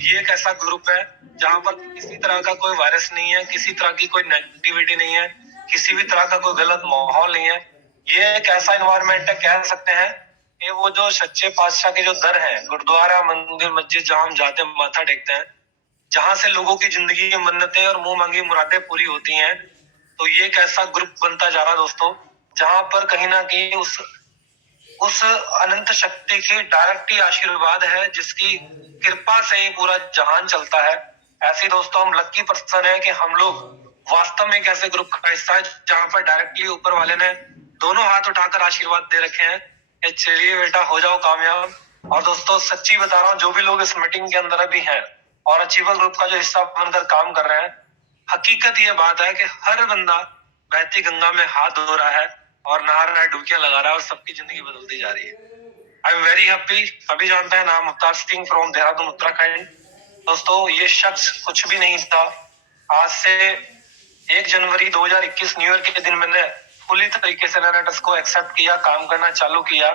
ये एक ऐसा ग्रुप है जहाँ पर किसी तरह का कोई वायरस नहीं है, किसी तरह की कोई नेगेटिविटी नहीं है, किसी भी तरह का कोई गलत माहौल नहीं है। ये एक ऐसा इन्वायरमेंट है, कह सकते हैं कि वो जो सच्चे पातशाह के जो दर है, गुरुद्वारा, मंदिर, मस्जिद, जहाँ हम जाते हैं, माथा टेकते हैं, जहाँ से लोगों की जिंदगी की मन्नतें और मुंह मांगी मुरादें पूरी होती हैं। तो ये एक ऐसा ग्रुप बनता जा रहा है दोस्तों, जहाँ पर कहीं ना कहीं उस अनंत शक्ति की डायरेक्ट ही आशीर्वाद है, जिसकी कृपा से ही पूरा जहान चलता है। ऐसे दोस्तों, हम लकी पर्सन है कि हम लोग वास्तव में एक ऐसे ग्रुप का हिस्सा है जहाँ पर डायरेक्टली ऊपर वाले ने दोनों हाथ उठाकर आशीर्वाद दे रखे हैं कि चलिए बेटा हो जाओ कामयाब। और दोस्तों सच्ची बता रहा हूँ, जो भी लोग इस मीटिंग के अंदर अभी हैं और अचीवल ग्रुप का जो हिस्सा बनकर काम कर रहे हैं, हकीकत ये बात है कि हर बंदा बहती गंगा में हाथ धो रहा है और नहा रहा है, डुबकियां लगा रहा है, और सबकी जिंदगी बदलती जा रही है। I am very happy. सभी जानते हैं नाम अवतार सिंह फ्रॉम देहरादून उत्तराखंड। दोस्तों ये शख्स कुछ भी नहीं था। आज से 1 जनवरी 2021 न्यू ईयर के दिन मैंने फुली तरीके से लैनेटस को एक्सेप्ट किया, काम करना चालू किया,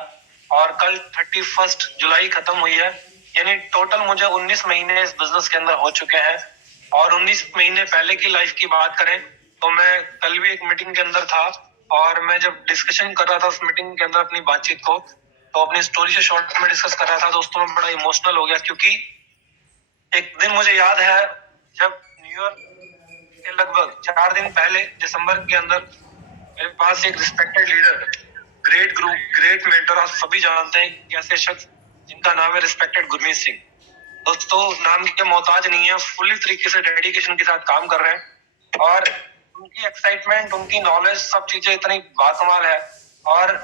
और कल 31 जुलाई खत्म हुई है। यानी टोटल मुझे 19 महीने इस बिजनेस के अंदर हो चुके हैं। और 19 महीने पहले की लाइफ की बात करें तो मैं कल भी एक मीटिंग के अंदर था, और मैं जब डिस्कशन कर रहा था उस मीटिंग के अंदर अपनी बातचीत को, तो अपनी स्टोरी से शॉर्ट में डिस्कस कर रहा था दोस्तों, मैं बड़ा इमोशनल हो गया। क्योंकि एक दिन मुझे याद है, जब न्यू ईयर के लगभग 4 दिन पहले दिसंबर के अंदर मेरे पास एक respected leader, great group, great mentor, आप सभी जानते हैं कि ऐसे शख्स जिनका नाम है रिस्पेक्टेड गुरमीत सिंह। दोस्तों नाम के मोहताज नहीं है, फुली तरीके से डेडिकेशन के साथ काम कर रहे हैं, और उनकी एक्साइटमेंट, उनकी नॉलेज, सब चीजें इतनी बाकमाल है। और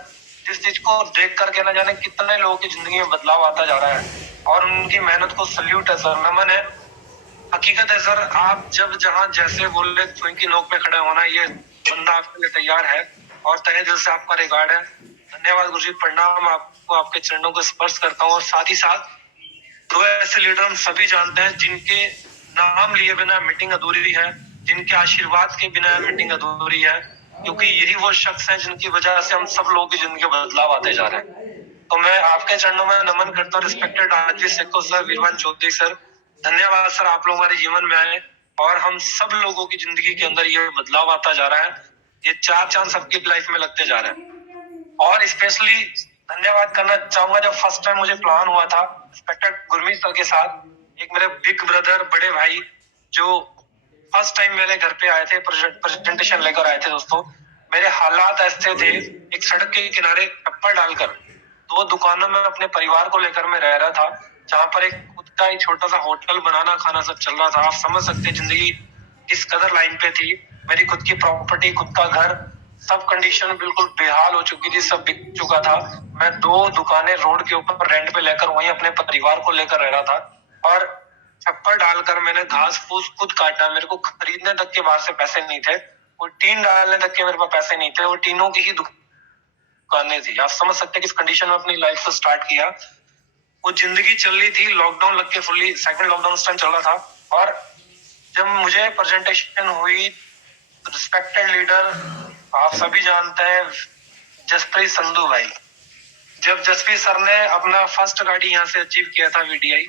जिस चीज को देख करके ना जाने कितने लोगों की जिंदगी में बदलाव आता जा रहा है, और उनकी मेहनत को सल्यूट है सर, नमन है। हकीकत है सर, आप जब जहां जैसे बोले सुई की नोक पे खड़े होना, ये बंदा आपके लिए तैयार है, और तहे दिल से आपका रिगार्ड है। धन्यवाद गुरुजी, प्रणाम आपको, आपके चरणों को स्पर्श करता हूँ। और साथ ही साथ दो ऐसे लीडर हम सभी जानते हैं जिनके नाम लिए बिना मीटिंग अधूरी है, जिनके आशीर्वाद के बिना मीटिंग अधूरी है, क्योंकि यही वो शख्स हैं जिनकी वजह से हम सब लोगों की जिंदगी बदलाव आते जा रहे हैं। तो मैं आपके चरणों में नमन करता हूँ, रिस्पेक्टेड राजवीर सेको सर, वीरवान चौधरी सर, धन्यवाद सर, आप लोग हमारे जीवन में आए और हम सब लोगों की जिंदगी के अंदर ये बदलाव आता जा रहा है। ये 4 चांद सबकी लाइफ में लगते जा रहे हैं। और स्पेशली धन्यवाद करना चाहूंगा, जब फर्स्ट टाइम मुझे प्लान हुआ था रिस्पेक्टेड गुरमीत सर के साथ, एक मेरे बिग ब्रदर, बड़े भाई, जो फर्स्ट टाइम मेरे घर पे आए थे, प्रेजेंटेशन लेकर आए थे दोस्तों। मेरे हालात ऐसे थे, एक सड़क के किनारे टप्पा डालकर 2 दुकानों में अपने परिवार को लेकर मैं रह रहा था, जहाँ पर एक खुद का ही छोटा सा होटल, बनाना खाना सब चल रहा था। आप समझ सकते हैं जिंदगी किस कदर लाइन पे थी। मेरी खुद की प्रॉपर्टी, खुद का घर, सब कंडीशन बिल्कुल बेहाल हो चुकी थी, सब बिक चुका था। मैं 2 दुकानें रोड के ऊपर रेंट पे लेकर वहीं अपने परिवार को लेकर रह रहा था, और छप्पर डालकर मैंने घास फूस खुद काटा। मेरे को खरीदने तक के बाहर से पैसे नहीं थे, वो टीन डालने तक के मेरे पास पैसे नहीं थे, वो टीनों की ही दुकानें थी। आप समझ सकते हैं किस कंडीशन में अपनी लाइफ को स्टार्ट किया। वो जिंदगी चल रही थी, लॉकडाउन लग के, फुल्ली सेकंड लॉकडाउन उस टाइम चल रहा था। और जब मुझे प्रेजेंटेशन हुई, रिस्पेक्टेड लीडर, आप सभी जानते हैं, जसप्रीत संधू भाई, जब जसप्रीत सर ने अपना फर्स्ट गाड़ी यहाँ से अचीव किया था, वीडीआई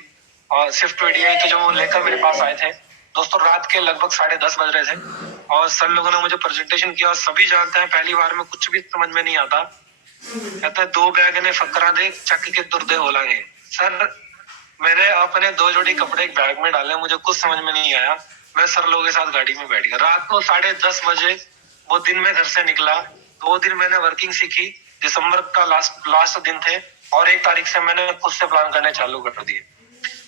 और स्विफ्ट वीडीआई, तो जब वो लेकर मेरे पास आए थे दोस्तों, रात के लगभग 10:30 बज रहे थे, और सर लोगों ने मुझे प्रेजेंटेशन किया। और सभी जानते हैं पहली बार में कुछ भी समझ में नहीं आता, कहते 2 बैग ने फकरा दे चक के तुरदे होलांगे। सर मैंने अपने 2 जोड़ी कपड़े एक बैग में डाले, मुझे कुछ समझ में नहीं आया, मैं सर लोगों के साथ गाड़ी में बैठ गया। रात को 10:30 बजे वो दिन में घर से निकला। 2 दिन मैंने वर्किंग सीखी, दिसंबर का लास्ट दिन थे, और 1 तारीख से मैंने खुद से प्लान करने चालू कर दिए।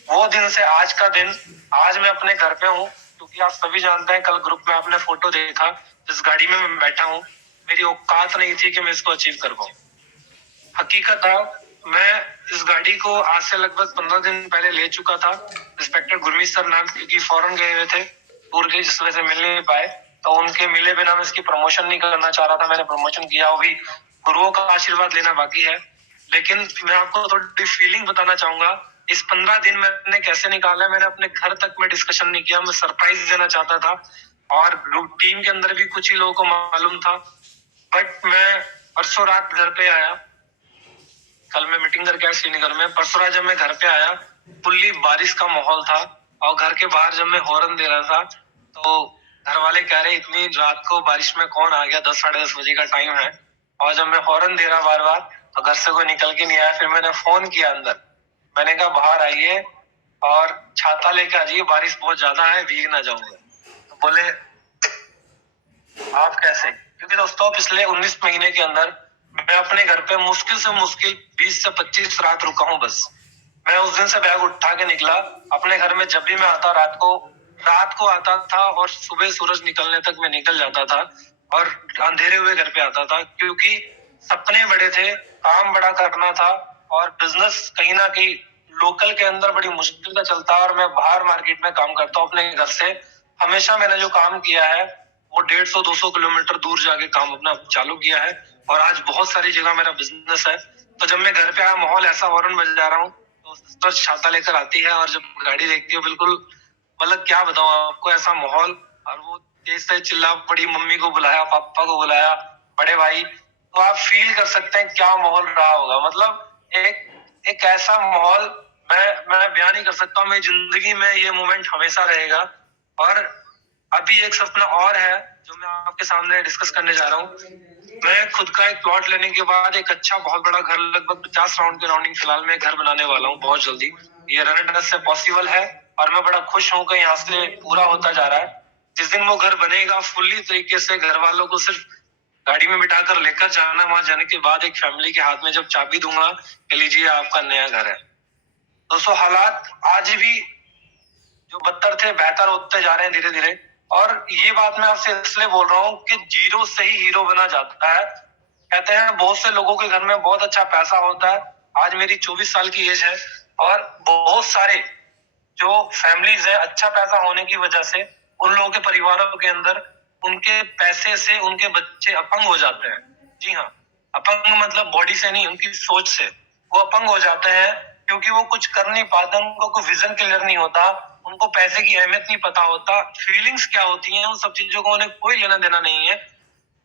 वो दिन से आज का दिन, आज मैं अपने घर पे हूँ, क्योंकि आप सभी जानते हैं, कल ग्रुप में आपने फोटो देखा, जिस गाड़ी में मैं बैठा हूँ, मेरी औकात नहीं थी कि मैं इसको अचीव कर पाऊँ। हकीकत है, मैं इस गाड़ी को आज से लगभग 15 दिन पहले ले चुका था। रिस्पेक्टेड गुरमीत सर नाम, क्योंकि फॉरेन गए हुए थे टूर के, जिस वजह से मिल नहीं पाए, तो उनके मिले बिना मैं इसकी प्रमोशन नहीं करना चाह रहा था। मैंने प्रमोशन किया, वो भी गुरुओं का आशीर्वाद लेना बाकी है। लेकिन मैं आपको थोड़ी फीलिंग बताना चाहूंगा, इस 15 दिन मैंने कैसे निकाला है। मैंने अपने घर तक में डिस्कशन नहीं किया, मैं सरप्राइज देना चाहता था, और टीम के अंदर भी कुछ ही लोगों को मालूम था। बट मैं परसों रात घर पे आया, कल मैं मीटिंग करके आया श्रीनगर में, परसों रात जब मैं घर पे आया, फुल्ली बारिश का माहौल था और घर के बाहर जब मैं हॉर्न दे रहा था तो घर वाले कह रहे इतनी रात को बारिश में कौन आ गया, 10 साढ़े 10 बजे का टाइम है। और जब मैं हॉर्न दे रहा बार बार तो घर से कोई निकल के नहीं आया। फिर मैंने फोन किया अंदर, मैंने कहा बाहर आइए और छाता लेके आ जाइए, बारिश बहुत ज्यादा है, भीग ना जाऊंगा। तो बोले आप कैसे? क्योंकि दोस्तों पिछले 19 महीने के अंदर मैं अपने घर पे मुश्किल से मुश्किल 20 से 25 रात रुका हूँ बस। मैं उस दिन से बैग उठा के निकला अपने घर में। जब भी मैं आता रात को आता था और सुबह सूरज निकलने तक मैं निकल जाता था और अंधेरे हुए घर पे आता था, क्योंकि सपने बड़े थे, काम बड़ा करना था और बिजनेस कहीं ना कहीं लोकल के अंदर बड़ी मुश्किल का चलता है और मैं बाहर मार्केट में काम करता हूँ अपने घर से। हमेशा मैंने जो काम किया है वो 150-200 किलोमीटर दूर जाके काम अपना चालू किया है और आज बहुत सारी जगह मेरा बिजनेस है। तो जब मैं घर पे आया, माहौल ऐसा हॉर्न बजा रहा हूँ तो सिस्टर छाता लेकर आती है और जब गाड़ी देखती है, बिल्कुल मतलब क्या बताऊं आपको, ऐसा माहौल। और वो तेज से चिल्ला पड़ी, मम्मी को बुलाया, पापा को बुलाया, बड़े भाई। तो आप फील कर सकते हैं क्या माहौल रहा होगा। मतलब एक ऐसा माहौल मैं बयान नहीं कर सकता। मेरी जिंदगी में ये मोमेंट हमेशा रहेगा। और अभी एक सपना और है जो मैं आपके सामने डिस्कस करने जा रहा हूँ। मैं खुद का एक प्लॉट लेने के बाद एक अच्छा बहुत बड़ा घर, लगभग 50 राउंड के राउंडिंग फिलहाल मैं घर बनाने वाला हूँ बहुत जल्दी। ये रन से पॉसिबल है और मैं बड़ा खुश हूँ कि यहाँ से पूरा होता जा रहा है। जिस दिन वो घर बनेगा फुल्ली तरीके से, घर वालों को सिर्फ गाड़ी में बिठाकर लेकर जाना, वहां जाने के बाद एक फैमिली के हाथ में जब चाबी दूंगा कि लीजिए आपका नया घर है। दोस्तों हालात आज भी जो बदतर थे बेहतर होते जा रहे हैं धीरे धीरे। और ये बात मैं आपसे इसलिए बोल रहा हूँ कि जीरो से ही हीरो बना जाता है। कहते हैं बहुत से लोगों के घर में बहुत अच्छा पैसा होता है। आज मेरी 24 साल की एज है और बहुत सारे जो फैमिलीज है, अच्छा पैसा होने की वजह से उन लोगों के परिवारों के अंदर उनके पैसे से उनके बच्चे अपंग हो जाते हैं। जी हाँ, अपंग मतलब बॉडी से नहीं, उनकी सोच से वो अपंग हो जाते हैं, क्योंकि वो कुछ कर नहीं पाते, उनको कोई विजन क्लियर नहीं होता, उनको पैसे की अहमियत नहीं पता होता, फीलिंग्स क्या होती हैं उन सब चीजों को उन्हें कोई लेना देना नहीं है।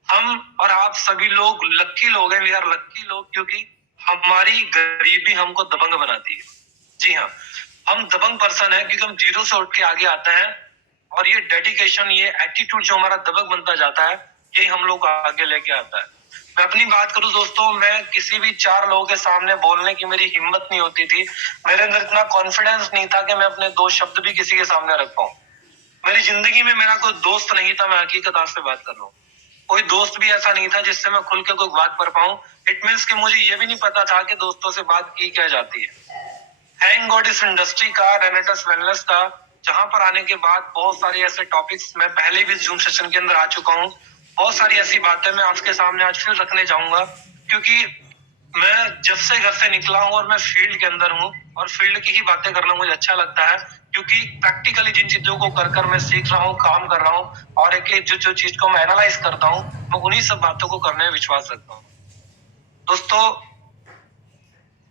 हम और आप सभी लोग लक्की लोग हैं, वी आर लक्की लोग, क्योंकि हमारी गरीबी हमको दबंग बनाती है। जी हाँ, हम दबंग पर्सन है क्योंकि हम जीरो से उठ के आगे आते हैं और ये डेडिकेशन, ये एटीट्यूड जो हमारा दबंग बनता जाता है, यही हम लोग को आगे लेके आता है। मैं अपनी बात करूं दोस्तों, मैं किसी भी 4 लोगों के सामने बोलने की मेरी हिम्मत नहीं होती थी। मेरे अंदर इतना कॉन्फिडेंस नहीं था कि मैं अपने 2 शब्द भी किसी के सामने रख पाऊं। मेरी जिंदगी में मेरा कोई दोस्त नहीं था, मैं हकीकत आपसे बात कर रहा हूँ। कोई दोस्त भी ऐसा नहीं था जिससे मैं खुल के कोई बात कर पाऊं। इट मीन्स कि मुझे ये भी नहीं पता था कि दोस्तों से बात की क्या जाती है। थैंक गॉड इस इंडस्ट्री का, रेनेटस वेलनेस का, जहां पर आने के बाद बहुत सारे ऐसे टॉपिक्स मैं पहले भी जूम सेशन के अंदर आ चुका हूँ। बहुत सारी ऐसी बातें मैं आपके सामने आज फिर रखने जाऊंगा, क्योंकि मैं जब से घर से निकला हूँ और मैं फील्ड के अंदर हूँ और फील्ड की ही बातें करना मुझे अच्छा लगता है, क्योंकि प्रैक्टिकली जिन चीजों को कर कर मैं सीख रहा हूँ, काम कर रहा हूँ और एक जो जो चीज को मैं एनालाइज करता हूँ, मैं उन्हीं सब बातों को करने में विश्वास रखता हूँ। दोस्तों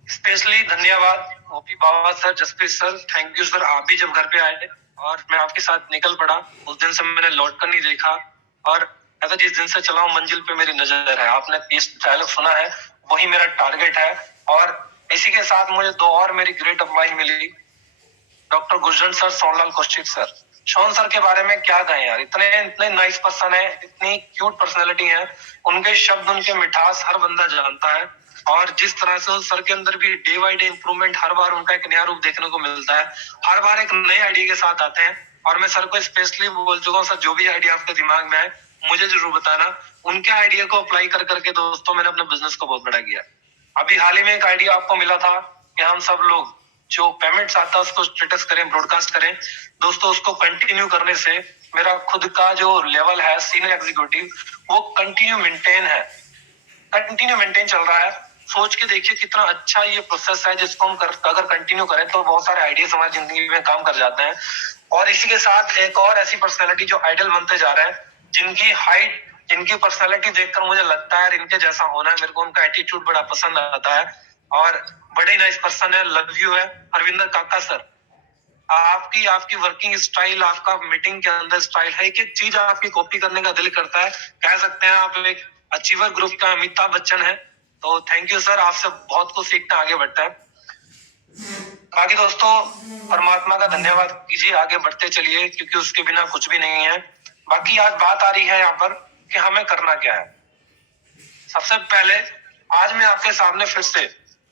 स्पेशली धन्यवाद OP Baba sir, Jaspreet sir, thank you sir. आप भी जब घर पे आए और मैं आपके साथ निकल पड़ा, उस दिन से मैंने लौट कर नहीं देखा और ऐसा जिस दिन से चला हूँ मंजिल पे मेरी नजर है। आपने इस डायलॉग सुना है, वही मेरा टारगेट है। और इसी के साथ मुझे 2 और मेरी ग्रेट अपलाइन मिली, doctor Gurjan sir, Sonlal Kaushik sir. Shon sir के बारे में क्या कहें यार, इतने इतने नाइस पर्सन है, इतनी क्यूट पर्सनैलिटी है। उनके शब्द, उनके मिठास हर बंदा जानता है और जिस तरह से उस सर के अंदर भी डे बाई डे इम्प्रूवमेंट, हर बार उनका एक नया रूप देखने को मिलता है। हर बार एक नए आइडिया के साथ आते हैं और मैं सर को स्पेशली बोल चुका हूँ, सर जो भी आइडिया आपके दिमाग में है मुझे जरूर बताना। उनके आइडिया को अप्लाई कर करके दोस्तों मैंने अपने बिजनेस को बहुत बड़ा किया। अभी हाल ही में एक आइडिया आपको मिला था कि हम सब लोग जो पेमेंट्स आता है उसको स्टेटस करें, ब्रॉडकास्ट करें। दोस्तों उसको कंटिन्यू करने से मेरा खुद का जो लेवल है सीनियर एग्जीक्यूटिव, वो कंटिन्यू मेंटेन चल रहा है। सोच के देखिए कितना अच्छा ये प्रोसेस है, जिसको हम अगर कंटिन्यू करें तो बहुत सारे आइडियाज हमारी जिंदगी में काम कर जाते हैं। और इसी के साथ एक और ऐसी पर्सनैलिटी जो आइडल बनते जा रहे हैं, जिनकी हाइट, जिनकी पर्सनैलिटी देखकर मुझे लगता है इनके जैसा होना है। मेरे को उनका एटीट्यूड बड़ा पसंद आता है और बड़े नाइस पर्सन है, लव यू है, अरविंदर काका सर। आपकी आपकी वर्किंग स्टाइल, आपका मीटिंग के अंदर स्टाइल है, एक एक चीज आपकी कॉपी करने का दिल करता है। कह सकते हैं आप एक अचीवर ग्रुप का अमिताभ बच्चन है। तो थैंक यू सर, आपसे बहुत कुछ सीखना आगे बढ़ता है। बाकी दोस्तों परमात्मा का धन्यवाद कीजिए, आगे बढ़ते चलिए, क्योंकि उसके बिना कुछ भी नहीं है। बाकी आज बात आ रही है यहाँ पर कि हमें करना क्या है। सबसे पहले आज मैं आपके सामने फिर से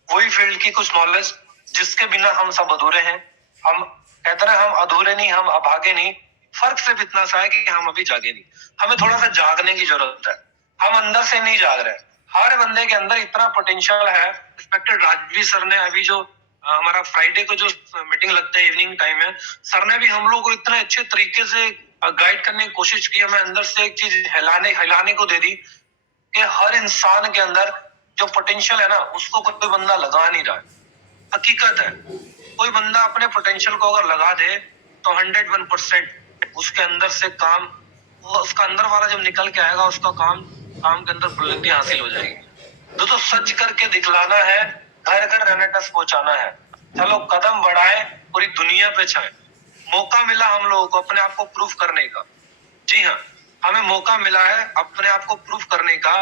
वही फील्ड की कुछ नॉलेज जिसके बिना हम सब अधूरे हैं। हम कहते हैं हम अधूरे नहीं, हम अभागे नहीं। फर्क सिर्फ इतना सा है कि हम अभी जागे नहीं। हमें थोड़ा सा जागने की जरूरत है। हम अंदर से नहीं जाग रहे। हर बंदे के अंदर इतना पोटेंशियल है। रिस्पेक्टेड राजवी सर ने अभी जो हमारा फ्राइडे को जो मीटिंग लगता है इवनिंग टाइम में, सर ने भी हम लोग को इतने अच्छे तरीके से गाइड करने की कोशिश की। हमें अंदर से एक चीज हिलाने को दे दी कि हर इंसान के अंदर जो पोटेंशियल है ना, उसको कोई बंदा लगा नहीं रहा है। हकीकत है, कोई बंदा अपने पोटेंशियल को अगर लगा दे तो 101% उसके अंदर से काम, वो उसका अंदर वाला जब निकल के आएगा, उसका काम के अंदर बुलंदी हासिल हो जाएगी। तो सच करके दिखलाना है, घर घर रेनेटस पहुंचाना है। चलो कदम बढ़ाए, पूरी दुनिया पे छाए। मौका मिला हम लोगों को अपने आप को प्रूफ करने का। जी हाँ, हमें मौका मिला है अपने आप को प्रूफ करने का।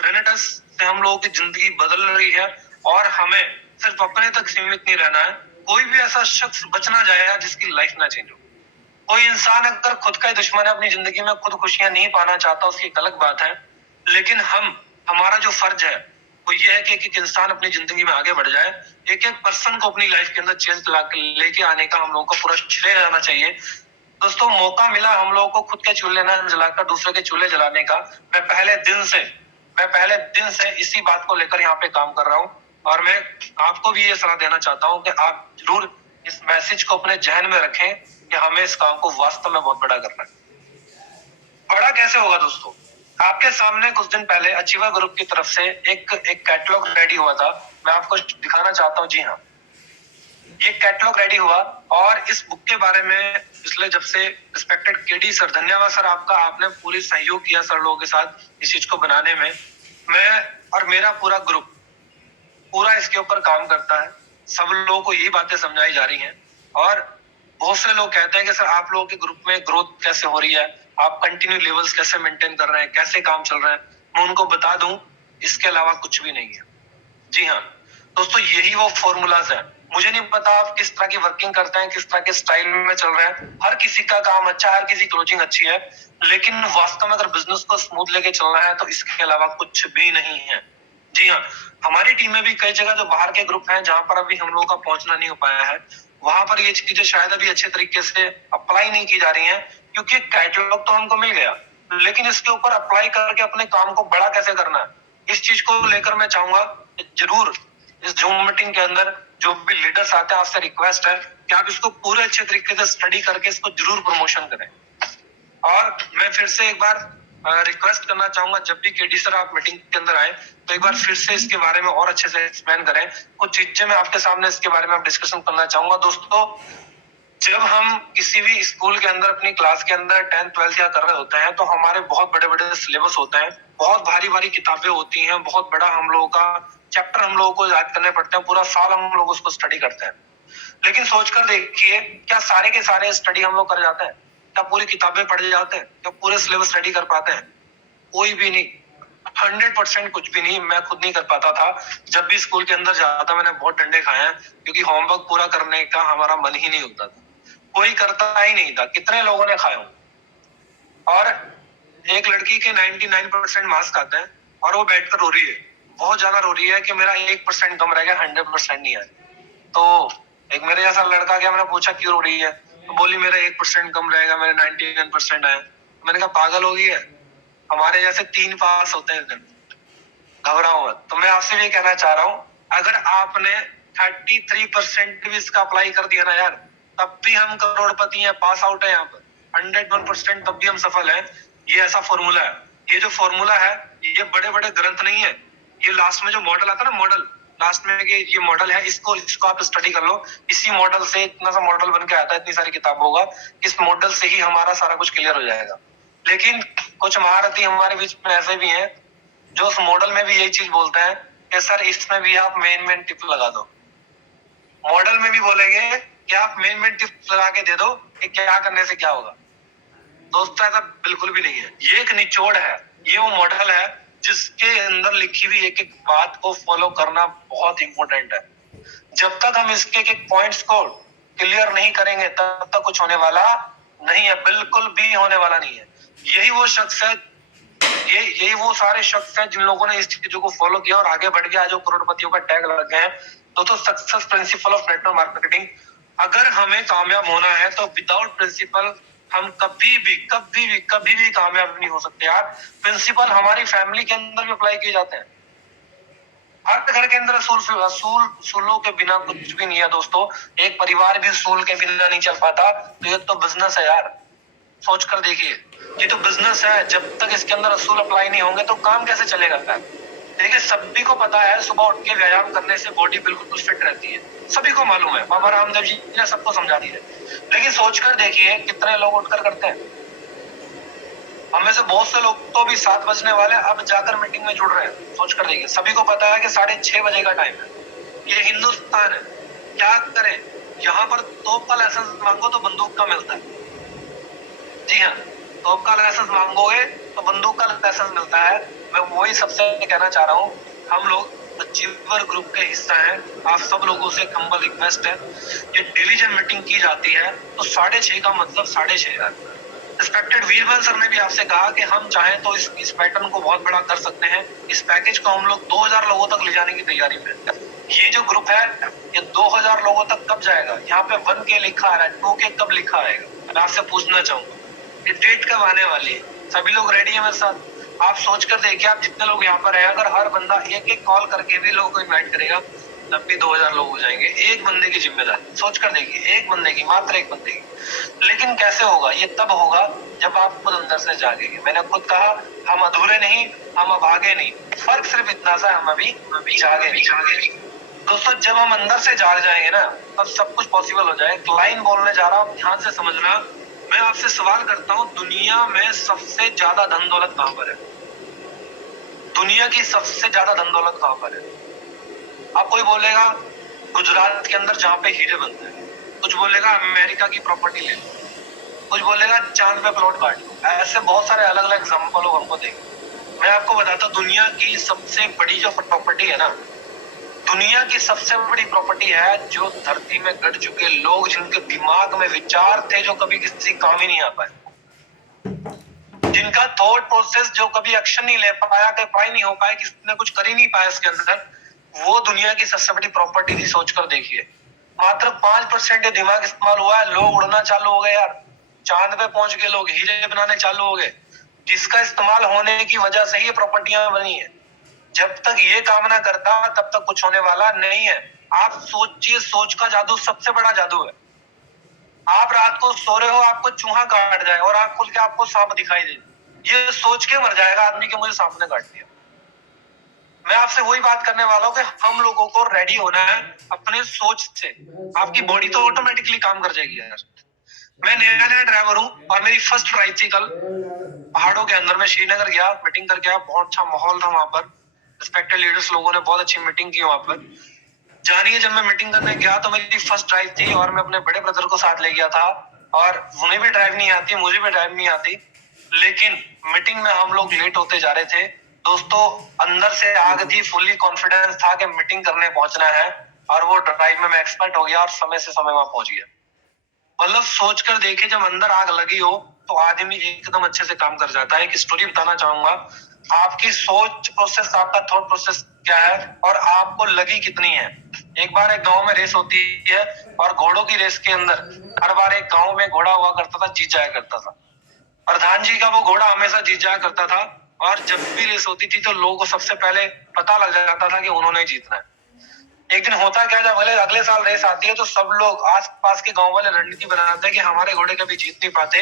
रेनेटस से हम लोगों की जिंदगी बदल रही है और हमें सिर्फ अपने तक सीमित नहीं रहना है। कोई भी ऐसा शख्स बच ना जाए जिसकी लाइफ ना चेंज हो। कोई इंसान अगर खुद का ही दुश्मन है, अपनी जिंदगी में खुद खुशियां नहीं पाना चाहता, उसकी एक अलग बात है। लेकिन हमारा जो फर्ज है वो ये है कि एक एक इंसान अपनी जिंदगी में आगे बढ़ जाए। एक एक पर्सन को अपनी लाइफ के अंदर चेंज लेके आने का हम लोगों को पूरा श्रेय रहना चाहिए। दोस्तों मौका मिला हम लोगों को खुद के चूल्हे ना जलाकर दूसरे के चूल्हे जलाने का। मैं पहले दिन से इसी बात को लेकर यहाँ पे काम कर रहा हूँ और मैं आपको भी ये सलाह देना चाहता हूँ कि आप जरूर इस मैसेज को अपने जहन में रखें कि हमें इस काम को वास्तव में बहुत बड़ा करना है। बड़ा कैसे होगा दोस्तों? आपके सामने कुछ दिन पहले अचीवर ग्रुप की तरफ से एक कैटलॉग रेडी हुआ था। मैं आपको दिखाना चाहता हूँ। जी हाँ, ये कैटलॉग रेडी हुआ और इस बुक के बारे में पिछले जब से रिस्पेक्टेड केडी सर, धन्यवाद सर आपका, आपने पूरी सहयोग किया सर लोगों के साथ इस चीज को बनाने में। मैं और मेरा पूरा ग्रुप पूरा इसके ऊपर काम करता है। सब लोगों को यही बातें समझाई जा रही हैं और बहुत से लोग कहते हैं कि सर आप लोगों के ग्रुप में ग्रोथ कैसे हो रही है, आप कंटिन्यू लेवल्स कैसे मेंटेन कर रहे हैं, कैसे काम चल रहा है। मैं उनको बता दूं, इसके अलावा कुछ भी नहीं है। जी हाँ दोस्तों, यही वो फॉर्मूलाज है। मुझे नहीं पता आप किस तरह की वर्किंग करते हैं, किस तरह के स्टाइल में चल रहे हैं। हर किसी का काम अच्छा है, हर किसी की क्लोजिंग अच्छी है, लेकिन वास्तव में अगर बिजनेस को स्मूथ लेके चलना है तो इसके अलावा कुछ भी नहीं है। जी हाँ, हमारी टीम में भी कई जगह जो बाहर के ग्रुप हैं जहां पर अभी हम लोगों का पहुंचना नहीं हो पाया है, वहां पर ये चीजें शायद अभी अच्छे तरीके से अप्लाई नहीं की जा रही हैं, क्योंकि कैटलॉग तो हमको मिल गया, लेकिन इसके ऊपर अप्लाई करके अपने काम को बड़ा कैसे करना है, इस चीज को लेकर मैं चाहूंगा जरूर इस जूम मीटिंग के अंदर जो भी लीडर्स आते हैं, आपसे रिक्वेस्ट है कि आप इसको पूरे अच्छे तरीके से स्टडी करके इसको जरूर प्रमोशन करें। और मैं फिर से एक बार रिक्वेस्ट करना चाहूंगा, जब भी केडी सर आप मीटिंग के अंदर आए तो एक बार फिर से इसके बारे में और अच्छे से एक्सप्लेन करें। कुछ चीजें मैं आपके सामने इसके बारे में डिस्कशन करना चाहूंगा। दोस्तों जब हम किसी भी स्कूल के अंदर अपनी क्लास के अंदर 10th 12th या कर रहे होते हैं तो हमारे बहुत बड़े बड़े सिलेबस होते हैं, बहुत भारी भारी किताबें होती हैं, बहुत बड़ा हम लोगों का चैप्टर हम लोगों को याद करने पड़ते हैं, पूरा साल हम लोग उसको स्टडी करते हैं। लेकिन सोचकर देखिए, क्या सारे के सारे स्टडी हम लोग कर जाते हैं? क्या पूरी किताबें पढ़ जाते हैं? क्या पूरे सिलेबस स्टडी कर पाते हैं? कोई भी नहीं, 100% कुछ भी नहीं। मैं खुद नहीं कर पाता था। जब भी स्कूल के अंदर जाता मैंने बहुत डंडे खाए हैं, क्योंकि होमवर्क पूरा करने का हमारा मन ही नहीं होता था, कोई करता ही नहीं था। कितने लोगों ने खाए हों। और एक लड़की के 99% मार्क्स आते हैं और वो बैठकर रो रही है, बहुत ज्यादा रो रही है कि मेरा 1% कम रह गया, 100% नहीं आया। तो एक मेरे जैसा लड़का गया, मैंने पूछा क्यों रो रही है, तो बोली मेरा 1% कम रहेगा, मेरे 99% आए। मैंने कहा पागल हो गई है, हमारे जैसे 3 पास होते हैं दिन, घबराओ मत। तो मैं आपसे भी कहना चाह रहा हूँ, अगर आपने 33% भी इसका अप्लाई कर दिया ना यार, तब भी हम करोड़पति हैं, पास आउट है यहाँ पर 101%, तब भी हम सफल हैं। ये ऐसा फॉर्मूला है। ये जो फॉर्मूला है ये बड़े बड़े ग्रंथ नहीं है, ये लास्ट में जो मॉडल आता है ना, मॉडल लास्ट में ये मॉडल है, इसको आप स्टडी कर लो। इसी मॉडल से इतना सा मॉडल बन के आता है, इतनी सारी किताबों का, इस मॉडल से ही हमारा सारा कुछ क्लियर हो जाएगा। लेकिन कुछ महारथी हमारे बीच में ऐसे भी हैं जो उस मॉडल में भी यही चीज बोलते हैं कि सर इसमें भी आप मेन टिप लगा दो। मॉडल में भी बोलेंगे कि आप मेन टिप लगा के दे दो कि क्या करने से क्या होगा। दोस्तों ऐसा बिल्कुल भी नहीं है। ये एक निचोड़ है, ये वो मॉडल है जिसके अंदर लिखी हुई एक एक बात को फॉलो करना बहुत इंपॉर्टेंट है। जब तक हम इसके एक पॉइंट्स को क्लियर नहीं करेंगे तब तक कुछ होने वाला नहीं है, बिल्कुल भी होने वाला नहीं है। यही वो शख्स है, यही वो सारे शख्स हैं जिन लोगों ने इस चीजों को फॉलो किया और आगे बढ़ गया, जो करोड़पतियों का टैग लग गए हैं। दोस्तों, success principle of network marketing, अगर हमें कामयाब होना है तो विदाउट प्रिंसिपल हम कभी भी कामयाब नहीं हो सकते यार। प्रिंसिपल हमारी फैमिली के अंदर भी अप्लाई किए जाते हैं। हर घर के अंदर असूलों के बिना कुछ भी नहीं है दोस्तों। एक परिवार भी असूल के बिना नहीं चल पाता। तो ये तो बिजनेस है यार, सोच कर देखिए, ये तो बिजनेस है। जब तक इसके अंदर असूल अप्लाई नहीं होंगे तो काम कैसे चलेगा? देखिए, सभी को पता है सुबह उठ के व्यायाम करने से बॉडी बिल्कुल फिट रहती है, सभी को मालूम है, बाबा रामदेव जी ने सबको समझा दिया है। लेकिन सोचकर देखिए कितने लोग उठकर करते हैं। हमें से बहुत से लोग तो अभी 7 बजने वाले अब जाकर मीटिंग में जुड़ रहे हैं। सोचकर देखिए, सभी को पता है कि 6:30 बजे का टाइम है। ये हिंदुस्तान है, क्या करें? यहाँ पर तोप का लाइसेंस मांगो तो बंदूक का मिलता है। जी हाँ, तोप का लाइसेंस मांगोगे तो बंदूक का लाइसेंस मिलता है। मैं वही सबसे कहना चाह रहा हूँ, हम लोग अचीवर ग्रुप के हिस्सा हैं। आप सब लोगों से हम्बल रिक्वेस्ट है, ये डेली जब मीटिंग की जाती है तो 6:30 का मतलब 6:30 रिस्पेक्टेड वीरबल सर ने भी आपसे कहा कि हम चाहें तो इस पैटर्न को बहुत बड़ा कर सकते हैं। इस पैकेज को हम लोग 2000 लोगों तक ले जाने की तैयारी में। ये जो ग्रुप है ये 2000 लोगों तक कब जाएगा? यहाँ पे 1 के लिखा आ रहा है, 2 के कब लिखा आएगा? मैं आपसे पूछना चाहूंगा, ये डेट कब आने वाली है? सभी लोग रेडी है मेरे साथ? आप सोच कर देखिए, आप जितने लोग यहाँ पर हैं, अगर हर बंदा एक कॉल करके भी लोगों को इन्वाइट करेगा तब भी 2000 लोग हो जाएंगे। एक बंदे की जिम्मेदारी, सोच कर देखिए, एक बंदे की, मात्र एक बंदे की। लेकिन कैसे होगा? ये तब होगा जब आप खुद अंदर से जागेंगे। मैंने खुद कहा, हम अधूरे नहीं, हम अब आगे नहीं, फर्क सिर्फ इतना सा, हम अभी जागे। दोस्तों, जब हम अंदर से जाग जाएंगे ना तब सब कुछ पॉसिबल हो जाए। लाइन बोलने जा रहा हूँ, ध्यान से समझना। मैं आपसे सवाल करता हूँ, दुनिया में सबसे ज्यादा धन दौलत कहाँ पर है? दुनिया की सबसे ज्यादा धन दौलत कहाँ पर है? अब कोई बोलेगा गुजरात के अंदर जहाँ पे हीरे बनते हैं, कुछ बोलेगा अमेरिका की प्रॉपर्टी ले लो, कुछ बोलेगा चांद पे प्लॉट काट लो। ऐसे बहुत सारे अलग अलग एग्जाम्पल हो, हमको देंगे। मैं आपको बताता हूँ, दुनिया की सबसे बड़ी जो प्रॉपर्टी है ना, दुनिया की सबसे बड़ी प्रॉपर्टी है जो धरती में गड़ चुके लोग, जिनके दिमाग में विचार थे जो कभी किसी काम ही नहीं आ पाए, जिनका थॉट प्रोसेस जो कभी एक्शन नहीं ले पाया, अप्लाई नहीं हो पाया, किसी ने कुछ कर ही नहीं पाया इसके अंदर, वो दुनिया की सबसे बड़ी प्रॉपर्टी थी। सोचकर देखिए, मात्र 5% दिमाग इस्तेमाल हुआ है, लोग उड़ना चालू हो गए यार, चांद पे पहुंच गए, लोग हीरे बनाने चालू हो गए, जिसका इस्तेमाल होने की वजह से ही प्रॉपर्टियां बनी है। जब तक ये काम ना करता तब तक कुछ होने वाला नहीं है। आप सोचिए, सोच का जादू सबसे बड़ा जादू है। आप रात को सो रहे हो, आपको चूहा काट जाए और आंख खुल के आपको सांप दिखाई दे, ये सोच के मर जाएगा आदमी कि मुझे सांप ने काट दिया। मैं आपसे वही बात करने वाला हूँ कि हम लोगों को रेडी होना है अपने सोच से। आपकी बॉडी तो ऑटोमेटिकली काम कर जाएगी यार। मैं नया नया ड्राइवर हूँ और मेरी फर्स्ट ड्राइव थी कल पहाड़ों के अंदर। मैं श्रीनगर गया, मीटिंग करके आया, बहुत अच्छा माहौल था वहां पर। रिस्पेक्टेड लीडर्स लोगों ने बहुत अच्छी मीटिंग की वहां पर। जानिए, जब मैं मीटिंग करने गया तो मेरी फर्स्ट ड्राइव थी और मैं अपने बड़े ब्रदर को साथ ले गया था, और उन्हें भी ड्राइव नहीं आती, मुझे भी ड्राइव नहीं आती। लेकिन मीटिंग में हम लोग लेट होते जा रहे थे दोस्तों। अंदर से आग थी, फुल्ली कॉन्फिडेंस था कि मीटिंग करने पहुंचना है, और वो ड्राइव में मैं एक्सपर्ट हो गया और समय से समय वहां पहुंच गया। मतलब सोच कर देखिए, जब अंदर आग लगी हो तो आदमी एकदम अच्छे से काम कर जाता है। एक स्टोरी बताना चाहूंगा, आपकी सोच प्रोसेस, आपका थॉट प्रोसेस क्या है और आपको लगी कितनी है। एक बार एक गांव में रेस होती है, और घोड़ों की रेस के अंदर हर बार एक गांव में घोड़ा हुआ करता था, जीत जाया करता था। प्रधान जी का वो घोड़ा हमेशा जीत जाया करता था, और जब भी रेस होती थी तो लोगों को सबसे पहले पता लग जाता था कि उन्होंने जीतना है। एक दिन होता क्या, जब अगले साल रेस आती है तो सब लोग आस पास के गांव वाले रणनीति बनाते हैं कि हमारे घोड़े कभी जीत नहीं पाते,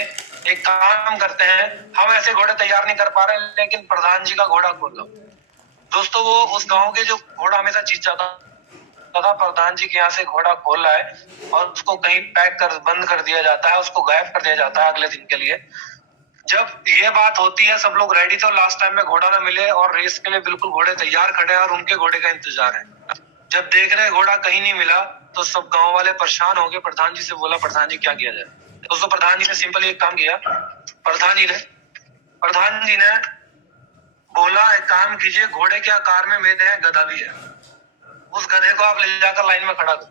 एक काम करते हैं, हम ऐसे घोड़े तैयार नहीं कर पा रहे, लेकिन प्रधान जी का घोड़ा खोल लो। दोस्तों, वो उस गांव के जो घोड़ा हमेशा जीत जाता था, प्रधान जी के यहाँ से घोड़ा खोल रहा है और उसको कहीं पैक कर बंद कर दिया जाता है, उसको गायब कर दिया जाता है अगले दिन के लिए। जब ये बात होती है, सब लोग रेडी थे, लास्ट टाइम में घोड़ा ना मिले और रेस के लिए बिल्कुल घोड़े तैयार खड़े हैं और उनके घोड़े का इंतजार है। जब देख रहे घोड़ा कहीं नहीं मिला तो सब गांव वाले परेशान हो गए। प्रधान जी से बोला, प्रधान जी क्या किया जाए? दोस्तों, प्रधान जी ने सिंपल एक काम किया। प्रधान जी ने बोला, एक काम कीजिए, घोड़े के आकार में मेरे यहाँ गधा भी है, उस गधे को आप ले जाकर लाइन में खड़ा दो।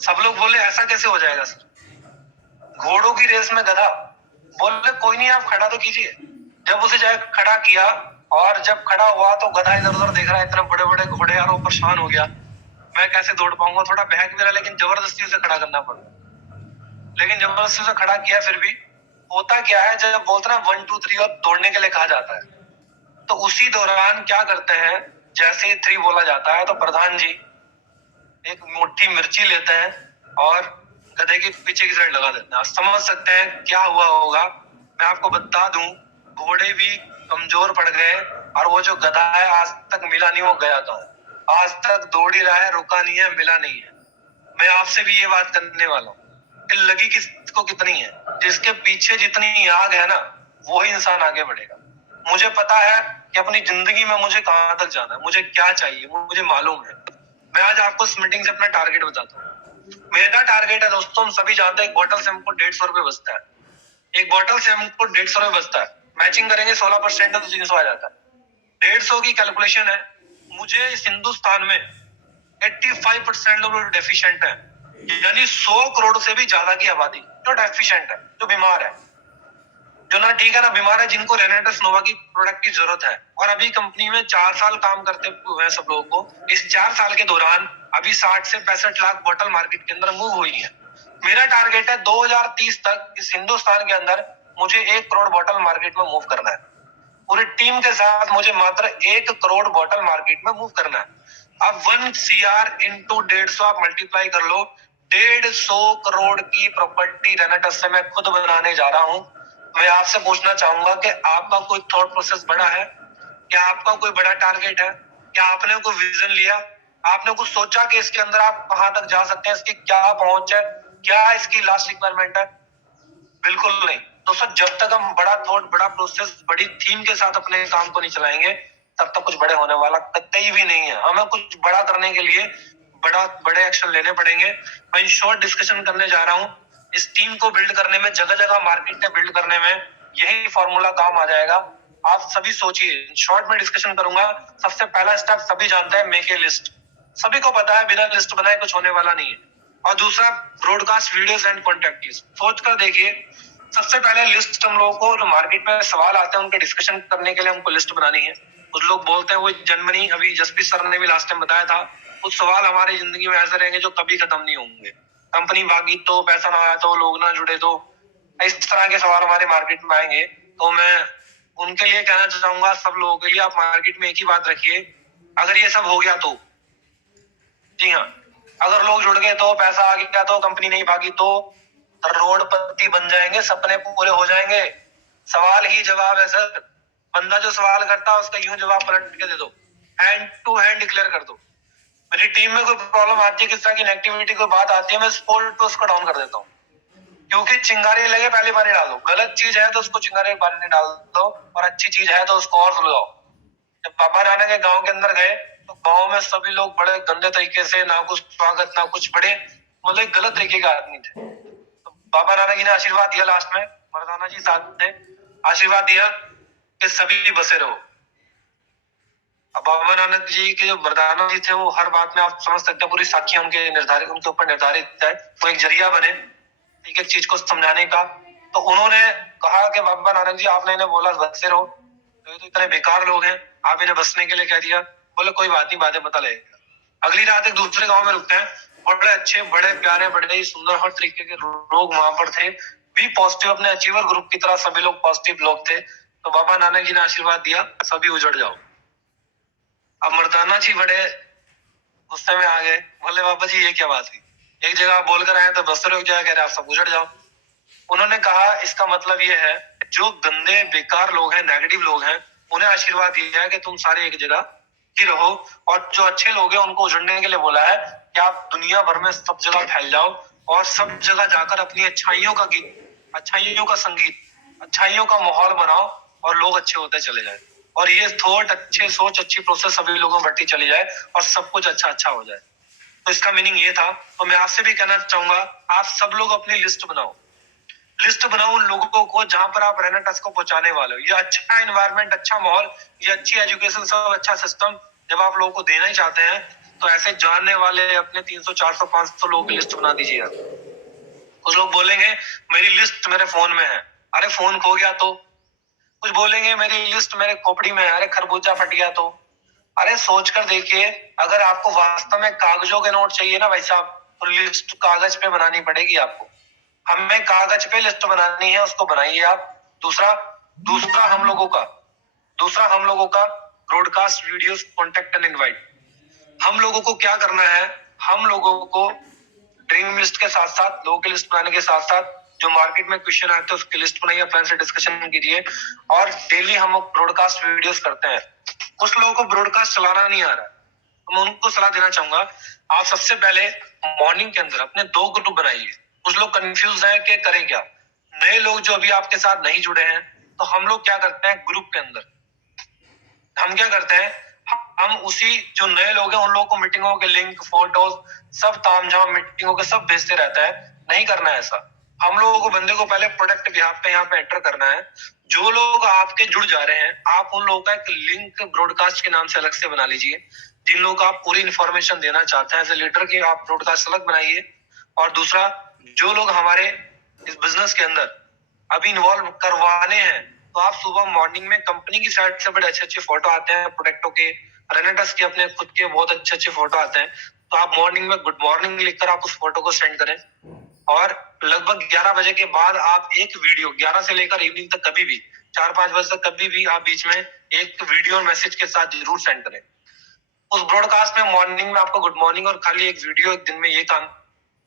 सब लोग बोले ऐसा कैसे हो जाएगा सर, घोड़ों की रेस में गधा। बोले कोई नहीं, आप खड़ा तो कीजिए। जब उसे जाकर खड़ा किया और जब खड़ा हुआ तो गधा इधर उधर देख रहा है, इतने बड़े बड़े घोड़े, और वो परेशान हो गया, मैं कैसे दौड़ पाऊंगा, थोड़ा बहक भी रहा, लेकिन जबरदस्ती उसे खड़ा करना पड़ा। लेकिन जबरदस्ती उसे खड़ा किया, फिर भी होता क्या है, जब बोलते ना 1 2 3 और दौड़ने के लिए कहा जाता है, तो उसी दौरान क्या करते हैं, जैसे ही 3 बोला जाता है तो प्रधान जी एक मुट्ठी मिर्ची लेते हैं और गधे के पीछे की साइड लगा देते हैं। आप समझ सकते हैं क्या हुआ होगा। मैं आपको बता दूं, घोड़े भी कमजोर पड़ गए, और वो जो गधा है आज तक मिला नहीं, वो गया था, आज तक दौड़ ही रहा है, रुका नहीं है, मिला नहीं है। मैं आपसे भी ये बात करने वाला हूँ कि लगी किसको कितनी है, जिसके पीछे जितनी आग है ना, वो ही इंसान आगे बढ़ेगा। मुझे पता है कि अपनी जिंदगी में मुझे कहां तक जाना है, मुझे क्या चाहिए, वो मुझे मालूम है। मैं आज आपको इस मीटिंग से अपना टारगेट बताता हूँ। मेरा टारगेट है दोस्तों, हम सभी जानते हैं एक बॉटल से हमको 150 रुपए बचता है, एक बॉटल से हमको 150 रुपए बचता है, मैचिंग करेंगे 16% तो 300 आ जाता है। 150 की कैलकुलेशन है। मुझे इस हिंदुस्तान में 85% लोग डेफिशिएंट है, यानी 100 करोड़ से भी ज्यादा की आबादी जो डेफिशिएंट है, जो बीमार है, जो ना ठीक है ना बीमार है, जिनको रेनेटस नोवा की प्रोडक्ट की जरूरत है। और अभी कंपनी में 4 साल काम करते हुए हैं सब लोगों को, इस 4 साल के दौरान अभी 60 से 65 लाख बोतल मार्केट के अंदर मूव हुई है। मेरा टारगेट है 2030 तक इस हिंदुस्तान के अंदर मुझे 1 करोड़ बोतल मार्केट में मूव करना है। पूरी टीम के साथ मुझे मात्र 1 करोड़ बोतल मार्केट में मूव करना है। अब 1 CR इंटू 150 आप मल्टीप्लाई कर लो, 150 करोड़ की प्रॉपर्टी रेनेटस से मैं खुद बनाने जा रहा हूँ। मैं आपसे पूछना चाहूंगा कि आपका कोई थॉट प्रोसेस बड़ा है क्या, आपका कोई बड़ा टारगेट है क्या, आपने कोई विजन लिया, आपने कुछ सोचा कि इसके अंदर आप कहां तक जा सकते हैं, इसकी क्या पहुंच है, क्या इसकी लास्ट रिक्वायरमेंट है? बिल्कुल नहीं दोस्तों, जब तक हम बड़ा थॉट, बड़ा प्रोसेस, बड़ी थीम के साथ अपने काम को नहीं चलाएंगे, तब तक कुछ बड़े होने वाला कतई भी नहीं है। हमें कुछ बड़ा करने के लिए बड़े एक्शन लेने पड़ेंगे। मैं इन शॉर्ट डिस्कशन करने जा रहा हूँ, इस टीम को बिल्ड करने में, जगह जगह मार्केट में बिल्ड करने में यही फॉर्मूला काम आ जाएगा। आप सभी सोचिए, शॉर्ट में डिस्कशन करूंगा। सबसे पहला स्टेप सभी जानते हैं, मेक ए लिस्ट। सभी को पता है बिना लिस्ट बनाए कुछ होने वाला नहीं है। और दूसरा, ब्रॉडकास्ट वीडियोस एंड कॉन्टेक्ट। सोच कर देखिए, सबसे पहले लिस्ट हम लोगों को, जो मार्केट में सवाल आते हैं उनके डिस्कशन करने के लिए हमको लिस्ट बनानी है। कुछ लोग बोलते हैं वो जन्मनी, अभी जसप्रीत सर ने भी लास्ट टाइम बताया था, कुछ सवाल हमारी जिंदगी में ऐसे रहेंगे जो कभी खत्म नहीं होंगे। कंपनी भागी तो, पैसा ना आया तो, लोग ना जुड़े तो, इस तरह के सवाल हमारे मार्केट में आएंगे। तो मैं उनके लिए कहना चाहूंगा, सब लोगों के लिए, आप मार्केट में एक ही बात रखिए, अगर ये सब हो गया तो, जी हाँ, अगर लोग जुड़ गए तो, पैसा आ गया तो, कंपनी नहीं भागी तो, करोड़पति बन जाएंगे, सपने पूरे हो जाएंगे। सवाल ही जवाब है सर। बंदा जो सवाल करता है उसका यूं जवाब पलट के दे दो, हैंड टू हैंड डिक्लेयर कर दो। मेरी टीम में कोई प्रॉब्लम आती है, किस तरह की नेगेटिविटी कोई बात आती है, मैं स्पॉट पे उसको डाउन कर देता हूँ। क्योंकि चिंगारी लगे पहले पानी डाल दो, गलत चीज है तो उसको चिंगारी पानी डाल दो, और अच्छी चीज है तो उसको और सुलगाओ। जब बाबा नानक के गांव के अंदर गए तो गांव में सभी लोग बड़े गंदे तरीके से, ना कुछ स्वागत ना कुछ, बड़े मतलब गलत तरीके के आदमी थे। तो बाबा नानक जी ने आशीर्वाद दिया, लास्ट में मर्दाना जी साथ थे, आशीर्वाद दिया कि सभी बसे रहो। अब बाबा नानक जी के जो मर्दाना जी थे, वो हर बात में आप समझ सकते हैं, पूरी साखियां उनके ऊपर निर्धारित है, वो एक जरिया बने एक एक चीज को समझाने का। तो उन्होंने कहा कि बाबा नानक जी, आपने इन्हें बोला बसते रहो, तो ये तो इतने बेकार लोग हैं, आप इन्हें बसने के लिए कह दिया। बोले कोई बात नहीं, बातें पता लगेगा। अगली रात एक दूसरे गांव में रुकते हैं, बड़े अच्छे, बड़े प्यारे, बड़े ही सुंदर, हर तरीके के लोग वहां पर थे, भी पॉजिटिव, अपने अचीवर ग्रुप की तरह सभी लोग पॉजिटिव लोग थे। तो बाबा नानक जी ने आशीर्वाद दिया, सभी उजड़ जाओ। अब मर्दाना जी बड़े गुस्से में आ गए, बोले बाबा जी ये क्या बात हुई, एक जगह आप बोलकर आए तो बस एक जगह कह रहे आप सब उजड़ जाओ। उन्होंने कहा इसका मतलब ये है, जो गंदे बेकार लोग हैं, नेगेटिव लोग हैं, उन्हें आशीर्वाद दिया है कि तुम सारे एक जगह ही रहो, और जो अच्छे लोग हैं उनको उजड़ने के लिए बोला है कि आप दुनिया भर में सब जगह फैल जाओ, और सब जगह जाकर अपनी अच्छाइयों का गीत, अच्छाइयों का संगीत, अच्छाइयों का माहौल बनाओ, और लोग अच्छे होते चले जाए, और ये थॉट, अच्छे सोच, अच्छी प्रोसेस सभी लोगों में बढ़ती चली जाए, और सब कुछ अच्छा अच्छा हो जाए। तो इसका मीनिंग ये था। तो मैं आपसे भी कहना चाहूंगा, आप सब लोग अपनी लिस्ट बनाओ, लिस्ट बनाओ उन लोगों को जहां पर आप रेनेटस को पहुंचाने वाले हो। ये अच्छा एनवायरनमेंट, अच्छा माहौल, ये अच्छी एजुकेशन, सब अच्छा सिस्टम जब आप लोगों को देना ही चाहते हैं, तो ऐसे जानने वाले अपने 300, 400, 500 लोगों की लिस्ट बना दीजिए आप। कुछ लोग बोलेंगे मेरी लिस्ट मेरे फोन में है, अरे फोन खो गया तो। कुछ बोलेंगे मेरी लिस्ट मेरे खोपड़ी में है, अरे खरबूजा फट गया तो। अरे सोच कर देखिए, अगर आपको वास्तव में कागजों के नोट चाहिए ना भाई साहब, तो लिस्ट कागज पे बनानी पड़ेगी आपको। हमें कागज पे लिस्ट बनानी है, उसको बनाइए आप। दूसरा दूसरा हम लोगों का दूसरा हम लोगों का broadcast videos, contact and invite. हम लोगों को क्या करना है, हम लोगों को ड्रीम लिस्ट के साथ साथ, लोगों की लिस्ट बनाने के साथ साथ जो मार्केट में क्वेश्चन आते हैं उसकी लिस्ट बनाइए, अपने से डिस्कशन कीजिए, और डेली हम ब्रॉडकास्ट वीडियोस करते हैं। कुछ लोगों को ब्रॉडकास्ट चलाना नहीं आ रहा, तो मैं उनको सलाह देना चाहूंगा, आप सबसे पहले मॉर्निंग के अंदर अपने 2 ग्रुप बनाइए। कुछ लोग कंफ्यूज हैं कि करें क्या। नए लोग जो अभी आपके साथ नहीं जुड़े हैं, तो हम लोग क्या करते हैं ग्रुप के अंदर, हम क्या करते हैं, हम उसी जो नए लोग हैं उन लोगों को मीटिंगों के लिंक, फोटोज, सब तामझाम मीटिंगों के सब भेजते रहता है। नहीं करना है ऐसा। हम लोगों को बंदे को पहले प्रोडक्ट बिहाफ पे यहाँ पे एंटर करना है। जो लोग आपके जुड़ जा रहे हैं, आप उन लोगों का एक लिंक ब्रॉडकास्ट के नाम से अलग से बना लीजिए। जिन लोगों को आप पूरी इन्फॉर्मेशन देना चाहते हैं एज ए लीडर की, आप ब्रॉडकास्ट अलग बनाइए। और दूसरा, जो लोग हमारे इस बिजनेस के अंदर अभी इन्वॉल्व करवाने हैं, तो आप सुबह मॉर्निंग में कंपनी की साइड से बड़े अच्छे अच्छे फोटो आते हैं प्रोडक्टों के, रेनेटस के अपने खुद के बहुत अच्छे अच्छे फोटो आते हैं। तो आप मॉर्निंग में गुड मॉर्निंग लिखकर आप उस फोटो को सेंड करें, और लगभग 11 बजे के बाद आप एक वीडियो, 11 से लेकर इवनिंग तक कभी भी, 4-5 बजे तक कभी भी आप बीच में एक वीडियो और मैसेज के साथ जरूर सेंड करें। उस ब्रॉडकास्ट में मॉर्निंग में आपको गुड मॉर्निंग और खाली एक वीडियो एक दिन में ये काम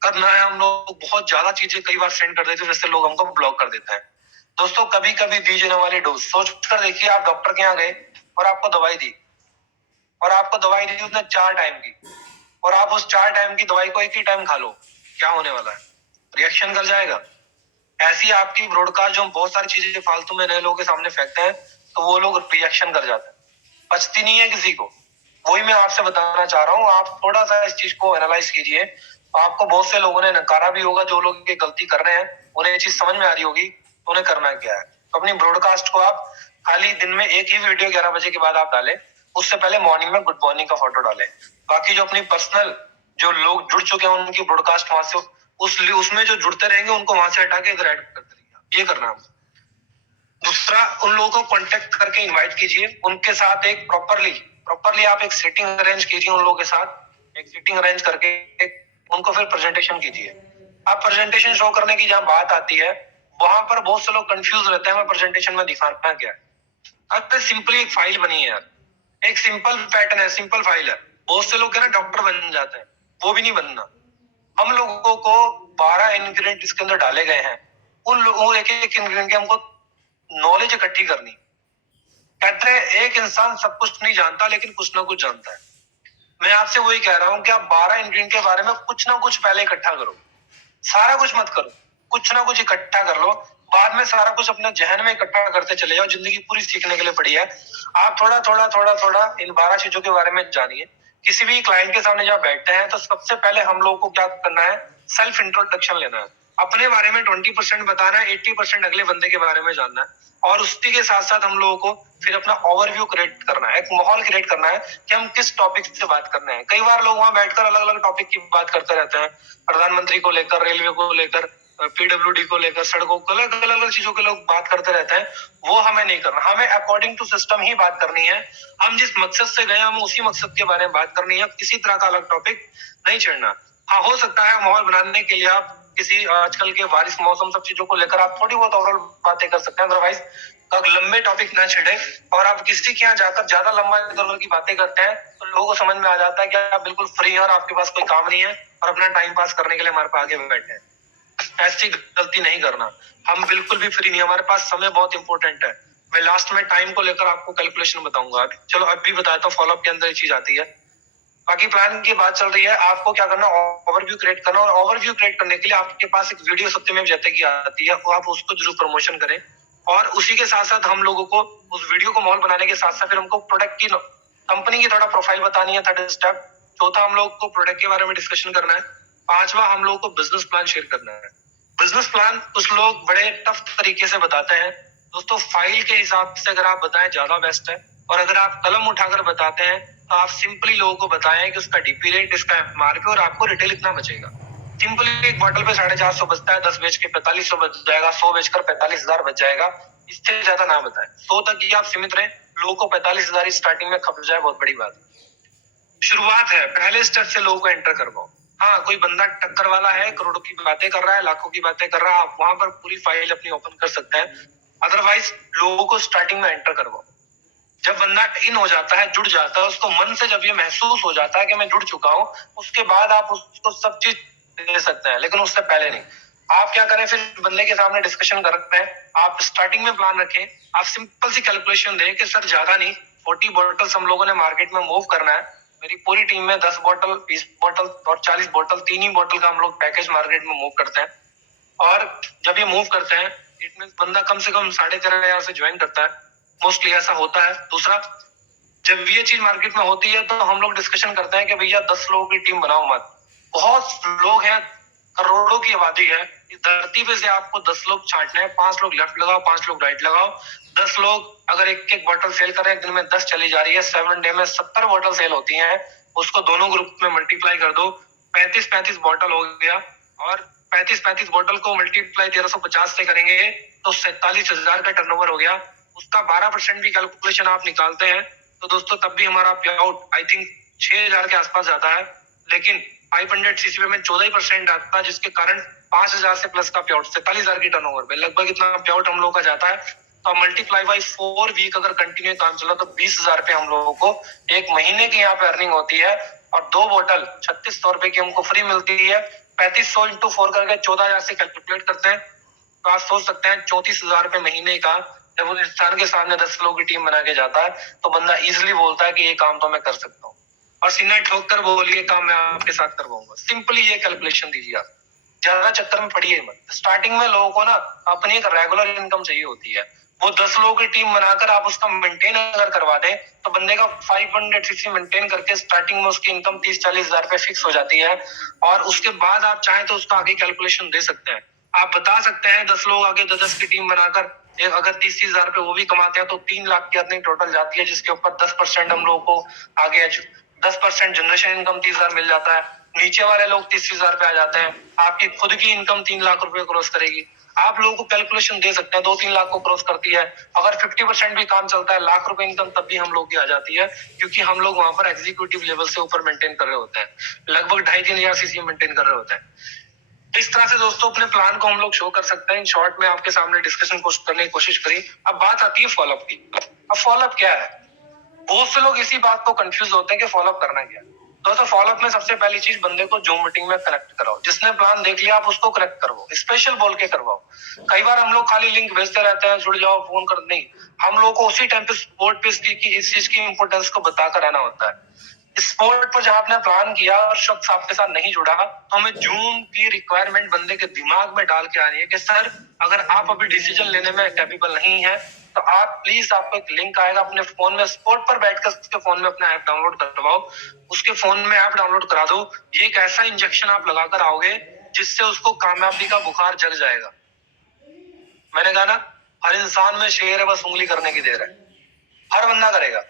करना है। हम लोग बहुत ज्यादा चीजें कई बार सेंड कर देते हैं, जिससे लोग हमको ब्लॉक कर देते हैं। दोस्तों, कभी कभी दी जाने वाली डोज सोच कर देखिए, आप डॉक्टर के यहाँ गए और आपको दवाई दी, और आपको दवाई दी उसने 4 टाइम की, और आप उस 4 टाइम की दवाई को एक ही टाइम खा लो, क्या होने वाला है, रिएक्शन कर जाएगा। ऐसी आपकी ब्रॉडकास्ट जो हम बहुत सारी चीजें फालतू में नए लोगों के सामने फेंकते हैं, तो वो लोग रिएक्शन कर जाते हैं, बचती नहीं है किसी को। वही मैं आपसे बताना चाह रहा हूँ, आप थोड़ा सा इस चीज को एनालाइज कीजिए। आपको बहुत से लोगों ने नकारा भी होगा, जो लोग ये गलती कर रहे हैं उन्हें ये चीज समझ में आ रही होगी, तो उन्हें करना क्या है, तो अपनी ब्रॉडकास्ट को आप खाली दिन में एक ही वीडियो 11 बजे के बाद आप डालें, उससे पहले मॉर्निंग में गुड मॉर्निंग का फोटो डालें। बाकी जो अपनी पर्सनल जो लोग जुड़ चुके हैं उनकी ब्रॉडकास्ट वहां से उसमें जो जुड़ते रहेंगे उनको वहां से हटा के इधर ऐड करते रहिए, ये करना है। दूसरा, उन लोगों को कांटेक्ट करके इनवाइट कीजिए, उनके साथ एक प्रॉपरली आप एक सेटिंग अरेंज कीजिए, उन लोगों के साथ एक सेटिंग अरेंज करके उनको फिर प्रेजेंटेशन कीजिए। अब प्रेजेंटेशन शो करने की जहां बात आती है, वहां पर बहुत से लोग कंफ्यूज रहते हैं, मैं प्रेजेंटेशन में दिखाना क्या है। अब सिंपली एक फाइल बनी है यार, एक सिंपल पैटर्न है, सिंपल फाइल है। बहुत से लोग है ना डॉक्टर बन जाते हैं, वो भी नहीं बनना। हम लोगों को 12 इंग्रेडिएंट इसके अंदर डाले गए हैं, उन लोगों एक एक इंग्रेडिएंट की हमको नॉलेज इकट्ठी करनी। कहते हैं एक इंसान सब कुछ नहीं जानता, लेकिन कुछ ना कुछ जानता है। मैं आपसे वही कह रहा हूँ कि आप 12 इंग्रेडिएंट के बारे में कुछ ना कुछ पहले इकट्ठा करो, सारा कुछ मत करो, कुछ ना कुछ इकट्ठा कर लो, बाद में सारा कुछ अपने जहन में इकट्ठा करते चले जाओ। जिंदगी पूरी सीखने के लिए पड़ी है। आप थोड़ा थोड़ा थोड़ा थोड़ा इन 12 चीजों के बारे में जानिए। किसी भी क्लाइंट के सामने जब बैठते हैं, तो सबसे पहले हम लोगों को क्या करना है, सेल्फ इंट्रोडक्शन लेना है। अपने बारे में 20% बताना है, 80% अगले बंदे के बारे में जानना है, और उसी के साथ साथ हम लोगों को फिर अपना ओवरव्यू क्रिएट करना है, एक माहौल क्रिएट करना है कि हम किस टॉपिक से बात करना है। कई बार लोग वहां बैठकर अलग अलग टॉपिक की बात करते रहते हैं, प्रधानमंत्री को लेकर, रेलवे को लेकर, पीडब्ल्यूडी को लेकर, सड़कों को, अलग अलग चीजों के लोग बात करते रहते हैं। वो हमें नहीं करना, हमें अकॉर्डिंग टू सिस्टम ही बात करनी है। हम जिस मकसद से गए हम उसी मकसद के बारे में बात करनी है, किसी तरह का अलग टॉपिक नहीं छेड़ना। हाँ, हो सकता है माहौल बनाने के लिए आप किसी आजकल के बारिश मौसम सब चीजों को लेकर आप थोड़ी बहुत ओवरऑल बातें कर सकते हैं, अदरवाइज लंबे टॉपिक ना छेड़े। और आप किसी के यहाँ जाकर ज्यादा लंबा इधर की बातें करते हैं, तो लोगों को समझ में आ जाता है कि आप बिल्कुल फ्री हैं और आपके पास कोई काम नहीं है, और अपना टाइम पास करने के लिए हमारे पास आगे बैठे हैं। ऐसी गलती नहीं करना, हम बिल्कुल भी फ्री नहीं, हमारे पास समय बहुत इंपॉर्टेंट है। मैं लास्ट में टाइम को लेकर आपको कैलकुलेशन बताऊंगा, चलो अभी बताता हूँ, फॉलोअप के अंदर ये चीज आती है। बाकी प्लान की बात चल रही है, आपको क्या करना, ओवरव्यू क्रिएट करना, और ओवरव्यू क्रिएट करने के लिए आपके पास एक वीडियो सत्यमेव जयते की आती है, वो आप उसको जरूर प्रमोशन करें। और उसी के साथ साथ हम लोगों को उस वीडियो को माहौल बनाने के साथ साथ फिर हमको प्रोडक्ट की, कंपनी की थोड़ा प्रोफाइल बतानी है, 3rd स्टेप। चौथा, हम लोग को प्रोडक्ट के बारे में डिस्कशन करना है। 5वां, हम लोग को बिजनेस प्लान शेयर करना है। बिजनेस प्लान कुछ लोग बड़े टफ तरीके से बताते हैं दोस्तों, फाइल के हिसाब से अगर आप बताएं ज्यादा बेस्ट है, और अगर आप कलम उठाकर बताते हैं तो आप सिंपली लोगों को बताएं कि उसका डीपी रेट, इसका एमआरपी और आपको रिटेल इतना बचेगा। सिंपली एक बॉटल पे 450 बचता है, 10 बेच के 4500 बच जाएगा, 100 बेचकर 45,000 बच जाएगा। इससे ज्यादा ना बताएं, 100 तक ही आप सीमित रहें। लोगों को 45,000 स्टार्टिंग में खप जाए, बहुत बड़ी बात। शुरुआत है, पहले स्टेप से लोगों को एंटर करवाओ। हाँ, कोई बंदा टक्कर वाला है, करोड़ों की बातें कर रहा है, लाखों की बातें कर रहा है, आप वहां पर पूरी फाइल अपनी ओपन कर सकते हैं। अदरवाइज लोगों को स्टार्टिंग में एंटर करवाओ। जब बंदा इन हो जाता है, जुड़ जाता है, उसको मन से जब ये महसूस हो जाता है कि मैं जुड़ चुका हूँ, उसके बाद आप उसको सब चीज दे सकते हैं, लेकिन उससे पहले नहीं। आप क्या करें, फिर बंदे के सामने डिस्कशन करते हैं, आप स्टार्टिंग में प्लान रखें, आप सिंपल सी कैलकुलेशन दें कि सर ज्यादा नहीं, 40 बॉटल्स हम लोगों ने मार्केट में मूव करना है। मेरी पूरी टीम में 10 बॉटल, 20 बॉटल और 40 बॉटल, 3 ही बॉटल का हम लोग पैकेज मार्केट में मूव करते हैं। और जब ये मूव करते हैं, इट मीन बंदा कम से कम 13,500 से ज्वाइन करता है, मोस्टली ऐसा होता है। दूसरा, जब ये चीज मार्केट में होती है तो हम लोग डिस्कशन करते हैं कि भैया 10 लोगों की टीम बनाओ मत। बहुत लोग हैं, करोड़ों की आबादी है इस धरती पे, से आपको 10 लोग छांटने हैं। 5 लोग लेफ्ट लगाओ, 5 लोग राइट लगाओ। 10 लोग अगर एक एक बॉटल सेल कर रहे हैं, दिन में 10 चली जा रही है, 7 डे में 70 बॉटल सेल होती है। उसको दोनों ग्रुप में मल्टीप्लाई कर दो, 35 बॉटल हो गया। और 35 बॉटल को मल्टीप्लाई 1350 से करेंगे तो 47,000 का टर्नओवर हो गया। उसका 12% भी कैलकुलेशन आप निकालते हैं तो दोस्तों तब भी हमारा पे आउट आई थिंक 6,000 के आसपास जाता है। लेकिन 500 सीसी में 14% आता है, जिसके कारण 5,000 से प्लस का पे आउट, 47,000 की टर्नओवर में लगभग इतना पे आउट हम लोगों का जाता है। तो मल्टीप्लाई बाई 4 वीक अगर कंटिन्यू काम चला तो 20,000 पे हम लोगों को एक महीने की यहाँ पे अर्निंग होती है। और 2 बॉटल 3600 रुपए की हमको फ्री मिलती है। 3500 इंटू 4 करके 14,000 से कैलकुलेट करते हैं तो आप सोच सकते हैं 34,000 रुपए महीने का। जब उस इंसान के सामने 10 लोगों की टीम बना के जाता है तो बंदा इजिली बोलता है कि ये काम तो मैं कर सकता हूँ, और सीना ठोक कर बोलिए काम मैं आपके साथ करवाऊंगा। सिंपली ये कैलकुलेशन दीजिए आप, ज्यादा चक्कर में पड़िए मत। स्टार्टिंग में लोगों को ना अपनी एक रेगुलर इनकम चाहिए होती है। वो 10 लोगों की टीम बनाकर आप उसका मेंटेन अगर करवा दें तो बंदे का 500 सीसी मेंटेन करके स्टार्टिंग में उसकी इनकम 30-40,000 रुपए फिक्स हो जाती है। और उसके बाद आप चाहें तो उसका आगे कैलकुलेशन दे सकते हैं। आप बता सकते हैं 10 लोग आगे 10 की टीम बनाकर एक अगर 30,000 रुपए वो भी कमाते हैं तो 3 लाख की अर्निंग टोटल जाती है, जिसके ऊपर 10% हम लोगों को आगे 10% जनरेशन इनकम 30,000 मिल जाता है। नीचे वाले लोग 30,000 पे आ जाते हैं, आपकी खुद की इनकम 3 लाख रुपए क्रॉस करेगी। आप लोगों को कैलकुलेशन दे सकते हैं 2-3 लाख को क्रॉस करती है। अगर 50% भी काम चलता है, लाख रुपए इनकम तब भी हम लोग की आ जाती है, क्योंकि हम लोग वहां पर एग्जीक्यूटिव लेवल से ऊपर मेंटेन कर रहे होते हैं, लगभग 2,500-3,000 सीसी मेंटेन कर रहे होते हैं। इस तरह से दोस्तों अपने प्लान को हम लोग शो कर सकते हैं। इन शॉर्ट में आपके सामने डिस्कशन करने की कोशिश करी। अब बात आती है फॉलोअप की। अब फॉलोअप क्या है? बहुत से लोग इसी बात को कंफ्यूज होते हैं कि फॉलोअप करना क्या है। दोस्तों फॉलोअप में सबसे पहली चीज बंदे को जूम मीटिंग में कनेक्ट कराओ। जिसने प्लान देख लिया आप उसको कनेक्ट करवाओ, स्पेशल बोल के करवाओ। कई बार हम लोग खाली लिंक भेजते रहते हैं, जुड़ जाओ, फोन कर, नहीं, हम लोग को उसी टाइम पे स्पॉट पे इस चीज की इंपोर्टेंस को बताकर आना होता है। स्पॉट पर जहां आपने प्लान किया और शख्स आपके साथ नहीं जुड़ा तो हमें जूम की रिक्वायरमेंट बंदे के दिमाग में डाल के आनी है कि सर अगर आप अभी डिसीजन लेने में कैपेबल नहीं है तो आप प्लीज, आपको एक लिंक आएगा अपने फोन में, स्पॉट पर बैठकर उसके फोन में अपना ऐप डाउनलोड करवाओ, उसके फोन में ऐप डाउनलोड करा दो। ये एक ऐसा इंजेक्शन आप लगाकर आओगे जिससे उसको कामयाबी का बुखार जग जाएगा। मैंने कहा ना, हर इंसान में शेर है, बस उंगली करने की देर है। हर बंदा करेगा,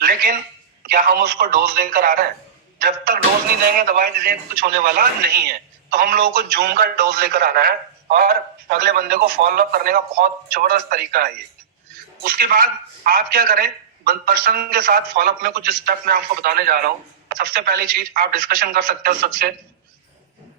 लेकिन क्या हम उसको डोज देकर आ रहे हैं? जब तक डोज नहीं देंगे, दवाई देंगे, कुछ होने वाला नहीं है। तो हम लोगों को जूम का डोज लेकर आना है और अगले बंदे को फॉलो अप करने का बहुत जबरदस्त तरीका है ये। उसके बाद आप क्या करें, पर्सन के साथ फॉलोअप में कुछ स्टेप मैं आपको बताने जा रहा हूँ। सबसे पहली चीज, आप डिस्कशन कर सकते हो सबसे।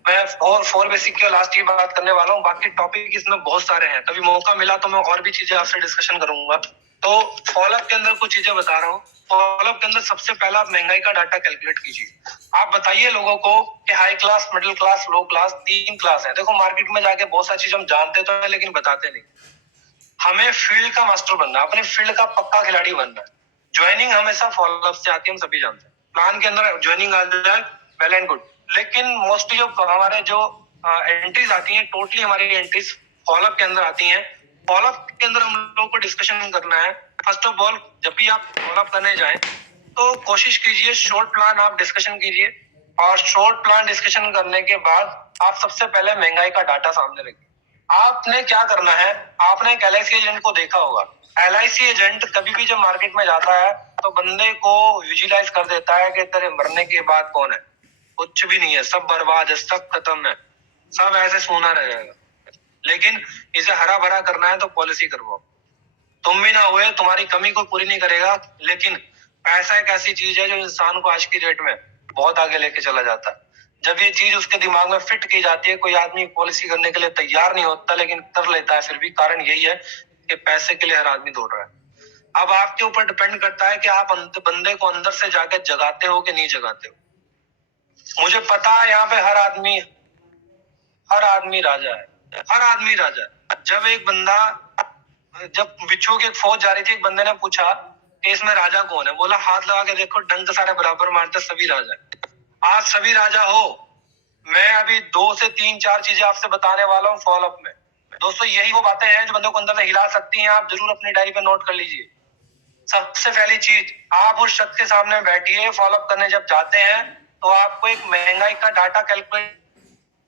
मैं फोर बेसिक की लास्ट की बात करने वाला हूँ, बाकी टॉपिक इसमें बहुत सारे हैं, कभी मौका मिला तो मैं और भी चीजें आपसे डिस्कशन करूंगा। तो फॉलोअप के अंदर कुछ चीजें बता रहा हूँ। फॉलोअप के अंदर सबसे पहला आप महंगाई का डाटा कैलकुलेट कीजिए। आप बताइए लोगों को कि हाई क्लास, मिडिल क्लास, लो क्लास, 3 क्लास है। देखो मार्केट में जाके बहुत सारी चीज हम जानते तो है लेकिन बताते नहीं। हमें फील्ड का मास्टर बनना है, अपने फील्ड का पक्का खिलाड़ी बनना है। ज्वाइनिंग हमेशा फॉलोअप से आती है, हम सभी जानते हैं। प्लान के अंदर ज्वाइनिंग आ जाए, वेल एंड गुड, लेकिन मोस्टली जो हमारे जो एंट्रीज आती हैं, टोटली हमारी एंट्रीज फॉलोअप के अंदर आती हैं। फॉलोअप के अंदर हम लोगों को डिस्कशन करना है। फर्स्ट ऑफ ऑल, जब भी आप फॉलोअप करने जाएं तो कोशिश कीजिए शॉर्ट प्लान आप डिस्कशन कीजिए, और शॉर्ट प्लान डिस्कशन करने के बाद आप सबसे पहले महंगाई का डाटा सामने रखिए। आपने क्या करना है, आपने एक LIC एजेंट को देखा होगा। LIC एजेंट कभी भी जब मार्केट में जाता है तो बंदे को विजुअलाइज कर देता है कि तेरे मरने के बाद कौन है, कुछ भी नहीं है, सब बर्बाद है, सब खत्म है, सब ऐसे सोना रहेगा। लेकिन इसे हरा भरा करना है तो पॉलिसी करवाओ। तुम भी ना हुए, तुम्हारी कमी को पूरी नहीं करेगा, लेकिन पैसा एक ऐसी चीज है जो इंसान को आज की डेट में बहुत आगे लेके चला जाता है। जब ये चीज उसके दिमाग में फिट की जाती है, कोई आदमी पॉलिसी करने के लिए तैयार नहीं होता लेकिन कर लेता है फिर भी। कारण यही है कि पैसे के लिए हर आदमी दौड़ रहा है। अब आपके ऊपर डिपेंड करता है कि आप बंदे को अंदर से जाके जगाते हो कि नहीं जगाते हो। मुझे पता है यहाँ पे हर आदमी राजा है, हर आदमी राजा है। जब बिच्छू की एक फौज जा रही थी, एक बंदे ने पूछा कि इसमें राजा कौन है, बोला हाथ लगा के देखो, डंक सारे बराबर मारते, सभी राजा है। आज सभी राजा हो। मैं अभी 2 से 3 4 चीजें आपसे बताने वाला हूँ फॉलोअप में। दोस्तों, यही वो बातें हैं जो बंदे को अंदर से हिला सकती हैं। आप जरूर अपनी डायरी पे नोट कर लीजिए। सबसे पहली चीज, आप उस शख्स के सामने बैठिए, फॉलोअप करने जब जाते हैं तो आपको एक महंगाई का डाटा कैलकुलेट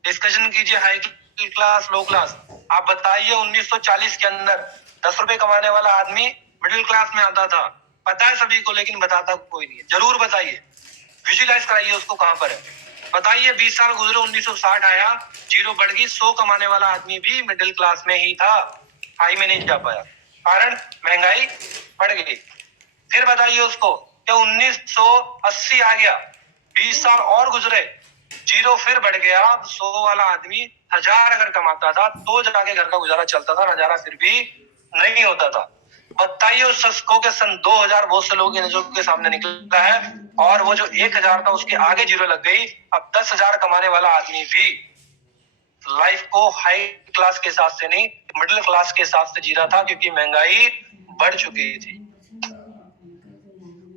डिस्कशन कीजिए, हाई क्लास लो क्लास। आप बताइए 1940 के अंदर 10 रुपए कमाने वाला आदमी मिडिल क्लास में आता था। पता है सभी को, लेकिन बताता कोई नहीं है। जरूर बताइए, विजुअलाइज कराइए उसको कहां पर है। बताइए 20 साल गुजरे, 1960 आया, जीरो बढ़ गई, 100 कमाने वाला आदमी भी मिडिल क्लास में ही था, हाई में नहीं जा पाया, कारण महंगाई बढ़ गई। फिर बताइए उसको कि 1980 आ गया, 20 साल और गुजरे, जीरो फिर बढ़ गया, 100 वाला आदमी 1000 अगर कमाता था तो जाके घर का गुजारा चलता था, नजारा फिर भी नहीं होता था। बताइए उस शख्स को कि सन 2000 बहुत से लोग नजरों के सामने निकलता है, और वो जो 1000 था उसके आगे जीरो लग गई। अब 10,000 कमाने वाला आदमी भी लाइफ को हाई क्लास के हिसाब से नहीं, मिडिल क्लास के हिसाब से जी रहा था, क्योंकि महंगाई बढ़ चुकी थी।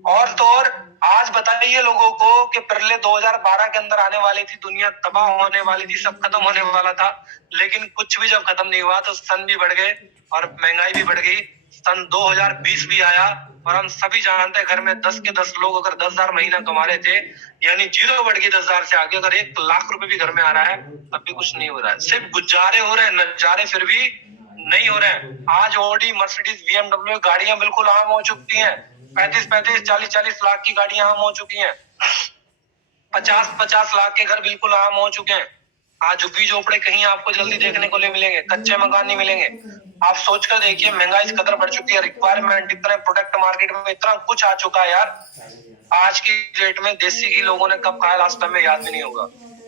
और तो और आज बताइए लोगों को कि पहले 2012 के अंदर आने वाली थी, दुनिया तबाह होने वाली थी, सब खत्म होने वाला था, लेकिन कुछ भी जब खत्म नहीं हुआ तो सन भी बढ़ गए और महंगाई भी बढ़ गई। सन 2020 भी आया और हम सभी जानते हैं घर में 10 के 10 लोग अगर 10,000 महीना कमा रहे थे, यानी जीरो बढ़ गई 10,000 से आगे। अगर 1 लाख रुपए भी घर में आ रहा है तब भी कुछ नहीं हो रहा है, सिर्फ गुजारे हो रहे हैं, नजारे फिर भी नहीं हो रहे हैं। आज ऑडी, मर्सिडीज, BMW गाड़ियां बिल्कुल आम हो चुकी हैं। 35-35, 40-40 लाख की गाड़ियां आम हो चुकी हैं। 50-50 लाख के घर बिल्कुल आम हो चुके हैं। आज झुग्गी झोपड़े कहीं आपको जल्दी देखने को नहीं मिलेंगे, कच्चे मकान नहीं मिलेंगे। आप सोचकर देखिए, महंगाई इस कदर बढ़ चुकी है, रिक्वायरमेंट इतने प्रोडक्ट मार्केट में इतना कुछ आ चुका है यार। आज की डेट में देसी घी लोगों ने कब खाया लास्ट टाइम में याद भी नहीं होगा।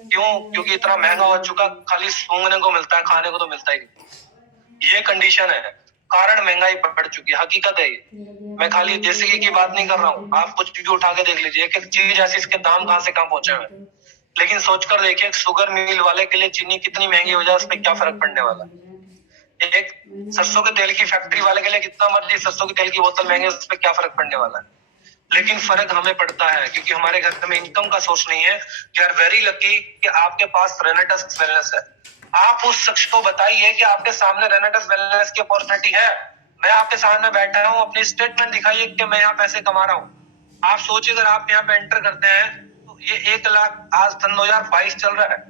क्यों? क्योंकि इतना महंगा हो चुका, खाली सूंघने को मिलता है, खाने को तो मिलता ही नहीं। ये कंडीशन है, कारण महंगाई बढ़ चुकी है, हकीकत है ये। मैं खाली देसी घी की बात नहीं कर रहा हूँ, आप कुछ भी उठा के देख लीजिए, एक एक चीज ऐसी, इसके दाम कहाँ से कहाँ पहुंचे हुए। लेकिन सोचकर देखिए, शुगर मिल वाले के लिए चीनी कितनी महंगी हो जाए, उस पर क्या फर्क पड़ने वाला है। एक सरसों के तेल की फैक्ट्री वाले के लिए कितना मर्जी सरसों के तेल की बोतल महंगी, उस पर क्या फर्क पड़ने वाला है। लेकिन फर्क हमें पड़ता है, क्योंकि हमारे घर में इनकम का सोर्स नहीं है। यू आर वेरी लकी कि आपके पास रेनेटस वेलनेस है। आप उस शख्स को बताइए कि आपके सामने रेनेटस वेलनेस की अपॉर्चुनिटी है। मैं आपके सामने बैठा हूँ, अपनी स्टेटमेंट दिखाइए कि मैं यहाँ पैसे कमा रहा हूँ। आप सोचिए, अगर आप यहाँ पे एंटर करते हैं तो ये 1 लाख, आज सन 2022 चल रहा है,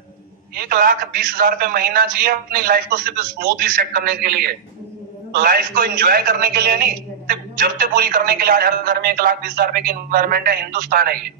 1,20,000 रुपए महीना चाहिए अपनी लाइफ को सिर्फ स्मूथली सेट करने के लिए, लाइफ को एंजॉय करने के लिए नहीं, सिर्फ जरूरतें पूरी करने के लिए। आज हर घर में 1,20,000 रुपए की इन्वायरमेंट है, हिंदुस्तान है ये।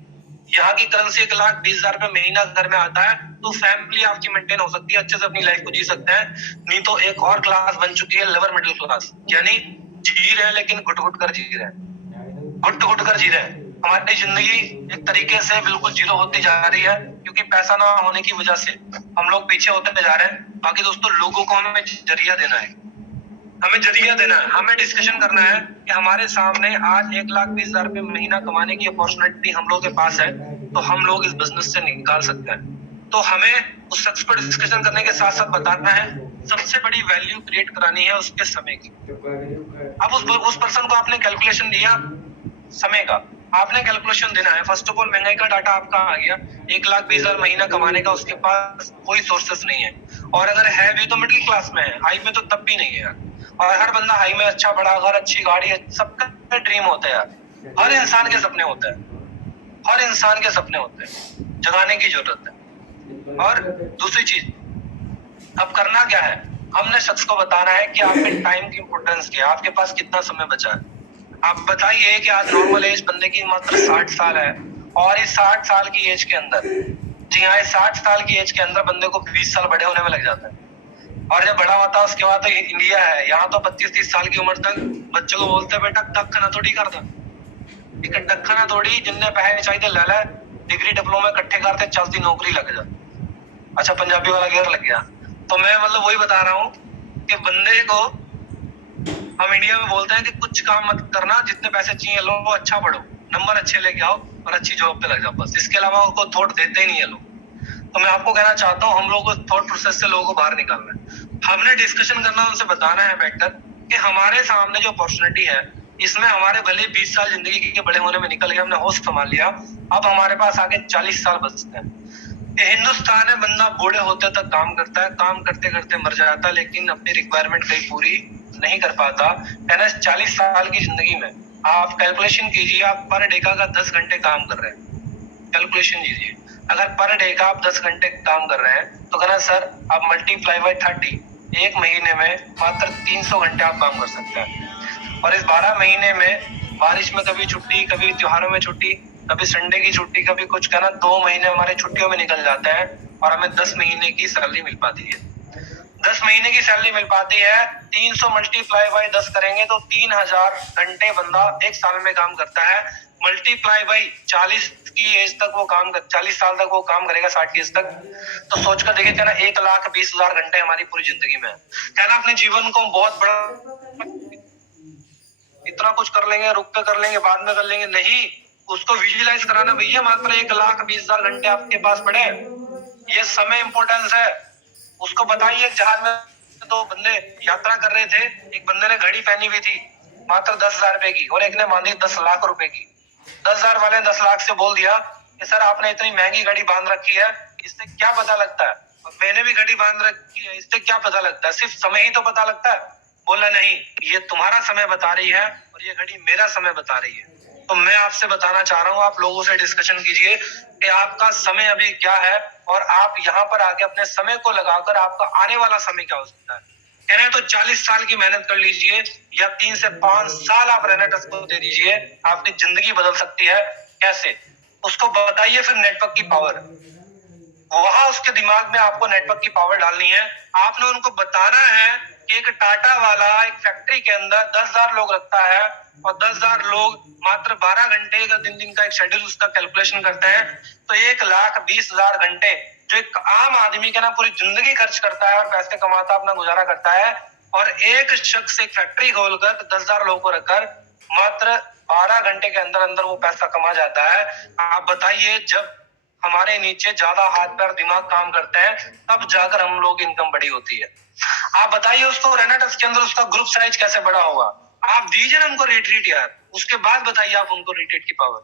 यहाँ की करेंसी 1,20,000 रुपए महीना घर में आता है तो फैमिली आपकी मेंटेन हो सकती है, अच्छे से अपनी लाइफ को जी सकते हैं। नहीं तो एक और क्लास बन चुकी है, लोअर मिडिल क्लास, यानी जी रहे हैं लेकिन घुट घुट कर जी रहे हैं, घुट घुट कर जी रहे हैं। हमारी जिंदगी एक तरीके से बिल्कुल जीरो होती जा रही है, क्योंकि पैसा ना होने की वजह से हम लोग पीछे होते जा रहे हैं। बाकी दोस्तों, लोगों को हमें जरिया देना है, हमें जरिया देना है, हमें डिस्कशन करना है कि हमारे सामने आज 1,20,000 रुपए महीना कमाने की अपॉर्चुनिटी हम लोग के पास है, तो हम लोग इस बिजनेस से निकाल सकते हैं। तो हमें उस शख्स को डिस्कशन करने के साथ साथ बताना है, सबसे बड़ी वैल्यू क्रिएट करानी है उसके समय की। अब उस पर्सन को आपने कैलकुलेशन दिया समय का, आपने कैलकुलेशन देना है। फर्स्ट ऑफ ऑल, महंगाई का डाटा आपका आ गया, 1,20,000 महीना कमाने का उसके पास कोई सोर्सेस नहीं है, और अगर है भी तो मिडिल क्लास में है, हाई में तो तब भी नहीं है यार। और हर बंदा हाई में अच्छा बड़ा घर, अच्छी गाड़ी, सबका ड्रीम होता है यार। हर इंसान के सपने होते हैं, हर इंसान के सपने होते हैं, जगाने की जरूरत है। और दूसरी चीज, अब करना क्या है, हमने शख्स को बताना है कि आपके टाइम की इंपोर्टेंस क्या है, आपके पास कितना समय बचा है। आप बताइए कि आज नॉर्मल एज बंदे की मात्र 60 साल है, और इस 60 साल की एज के अंदर, जी हाँ, इस 60 साल की एज के अंदर बंदे को 20 साल बड़े होने में लग जाता है। और जब बड़ा होता है उसके बाद तो इंडिया है, यहाँ तो 25-30 साल की उम्र तक बच्चों को बोलते हैं बेटा दखना थोड़ी कर दो, एक दखना थोड़ी, जिनने पैसे चाहिए ले ले, डिग्री डिप्लोमा इकट्ठे करते चलती नौकरी लग जा। अच्छा, पंजाबी वाला गेयर लग गया। तो मैं मतलब वही बता रहा हूँ कि बंदे को हम इंडिया में बोलते हैं कि कुछ काम मत करना, जितने पैसे चाहिए लो, अच्छा पढ़ो, नंबर अच्छे लेके आओ और अच्छी जॉब पे लग जाओ, बस इसके अलावा उनको थॉट देते ही नहीं है लोग। तो मैं आपको कहना चाहता हूँ हम लोग को थॉट प्रोसेस से लोगों को बाहर निकालना है, हमने डिस्कशन करना, उनसे बताना है बेटर कि हमारे सामने जो अपॉर्चुनिटी है, इसमें हमारे भले 20 साल जिंदगी के बड़े होने में निकल गए, हमने होश संभाल लिया, अब हमारे पास आगे 40 साल बचते हैं। ये हिंदुस्तान है, बंदा बूढ़े होते तक काम करता है, काम करते करते मर जाता है, लेकिन अपनी रिक्वायरमेंट कहीं पूरी नहीं कर पाता। यानी 40 साल की जिंदगी में आप कैलकुलेशन कीजिए, आप पर डे का 10 घंटे काम कर रहे हैं, कैलकुलेशन कीजिए, अगर पर डे का आप 10 घंटे काम कर रहे हैं तो कहना सर आप मल्टीप्लाई बाय 30, एक महीने में मात्र 300 घंटे आप काम कर सकते हैं। और इस 12 महीने में बारिश में कभी छुट्टी, कभी त्योहारों में छुट्टी, कभी संडे की छुट्टी, कभी कुछ, कहना 2 महीने हमारे छुट्टियों में निकल जाते हैं और हमें 10 महीने की सैलरी मिल पाती है। 10 महीने की सैलरी मिल पाती है, 300 मल्टीप्लाई बाय 10 करेंगे तो 3000 घंटे बंदा एक साल में काम करता है। मल्टीप्लाई बाय 40 की एज तक वो काम कर, 40 साल तक वो काम करेगा, 60 की एज तक, तो सोच कर देखिए, कहना 1,20,000 घंटे हमारी पूरी जिंदगी में है। कहना अपने जीवन को बहुत बड़ा, इतना कुछ कर लेंगे, रुक के कर लेंगे, बाद में कर लेंगे, नहीं, उसको विजुअलाइज कराना, भैया मात्र 1,20,000 घंटे आपके पास पड़े, ये समय इंपॉर्टेंस है। उसको बताइए, जहाज में 2 बंदे यात्रा कर रहे थे, एक बंदे ने घड़ी पहनी हुई थी मात्र 10,000 रुपए की, और एक ने बांधी 10 लाख रुपए की। 10,000 वाले ने 10 लाख से बोल दिया कि सर आपने इतनी महंगी घड़ी बांध रखी है, इससे क्या पता लगता है, मैंने भी घड़ी बांध रखी है, इससे क्या पता लगता है, सिर्फ समय ही तो पता लगता है। बोला नहीं, ये तुम्हारा समय बता रही है और ये घड़ी मेरा समय बता रही है। तो मैं आपसे बताना चाह रहा हूँ, आप लोगों से डिस्कशन कीजिए कि आपका समय अभी क्या है, और आप यहाँ पर आके अपने समय को लगाकर आपका आने वाला समय क्या हो सकता है। कह रहे हैं तो 40 साल की मेहनत कर लीजिए, या 3 से 5 साल आप रेनेटस को दे दीजिए, आपकी जिंदगी बदल सकती है। कैसे, उसको बताइए। फिर नेटवर्क की पावर, वहां उसके दिमाग में आपको नेटवर्क की पावर डालनी है। आपने उनको बताना है कि एक टाटा वाला एक फैक्ट्री के अंदर 10,000 लोग रखता है, और 10,000 लोग मात्र 12 घंटे का दिन का एक शेड्यूल उसका कैलकुलेशन करते हैं, तो 1,20,000 घंटे जो एक आम आदमी के ना पूरी जिंदगी खर्च करता है और पैसे कमाता, अपना गुजारा करता है, और एक शख्स एक फैक्ट्री खोलकर 10,000 लोगों को रखकर मात्र 12 घंटे के अंदर अंदर वो पैसा कमा जाता है। आप बताइए, जब हमारे नीचे ज्यादा हाथ पैर दिमाग काम करते हैं, तब जाकर हम लोग इनकम बड़ी होती है। आप बताइए उसको रेनेटस के अंदर उसका ग्रुप साइज कैसे बड़ा होगा। आप दीजिए ना उनको रिट्रीट यार, उसके बाद बताइए आप उनको रिट्रीट की पावर।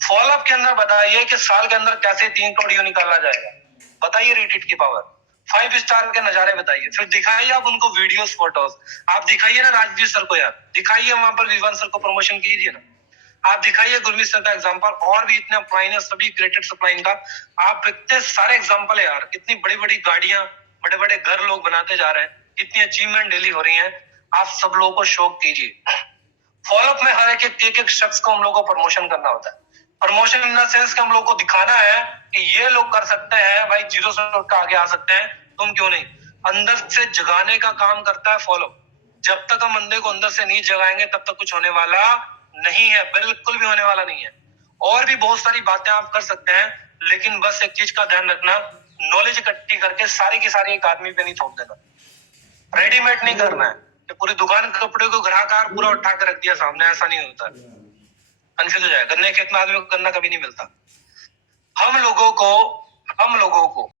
फॉलोअप के अंदर बताइए कि साल के अंदर कैसे 3 करोड़ निकाला जाएगा, बताइए रिट्रीट की पावर। 5 स्टार के नजारे बताइए, फिर दिखाइए आप उनको वीडियोस, फोटोज। आप दिखाइए ना राजवीर सर को यार, दिखाइए वहां पर विवान सर को प्रमोशन कीजिए ना, आप दिखाइए गुरमीत सर का एग्जांपल, और भी इतने अपलाइन है, सभी क्रिएटेड सप्लाइन का। आप इतने सारे एग्जांपल है यार, कितनी बड़ी बड़ी गाड़ियां, बड़े बड़े घर लोग बनाते जा रहे हैं, कितनी अचीवमेंट डेली हो रही है। आप सब लोगों को शौक कीजिए। फॉलोअप में हर एक शख्स को हम लोग को प्रमोशन करना होता है। प्रमोशन इन द सेंस हम लोग को दिखाना है कि ये लोग कर सकते हैं भाई, 0 से उठ आगे आ सकते हैं, तुम क्यों नहीं। अंदर से जगाने का काम करता है फॉलोअप। जब तक हम बंदे को अंदर से नहीं जगाएंगे तब तक कुछ होने वाला नहीं है, बिल्कुल भी होने वाला नहीं है। और भी बहुत सारी बातें आप कर सकते हैं, लेकिन बस एक चीज का ध्यान रखना, नॉलेज इकट्ठी करके सारी की सारी एक आदमी पे नहीं थोप देना, रेडीमेड नहीं करना है कि पूरी दुकान के कपड़े को ग्राहक पूरा उठा के रख दिया सामने, ऐसा नहीं होता। कंफ्यूज हो जाएगा, गन्ने खेत में आदमी को गन्ना कभी नहीं मिलता। हम लोगों को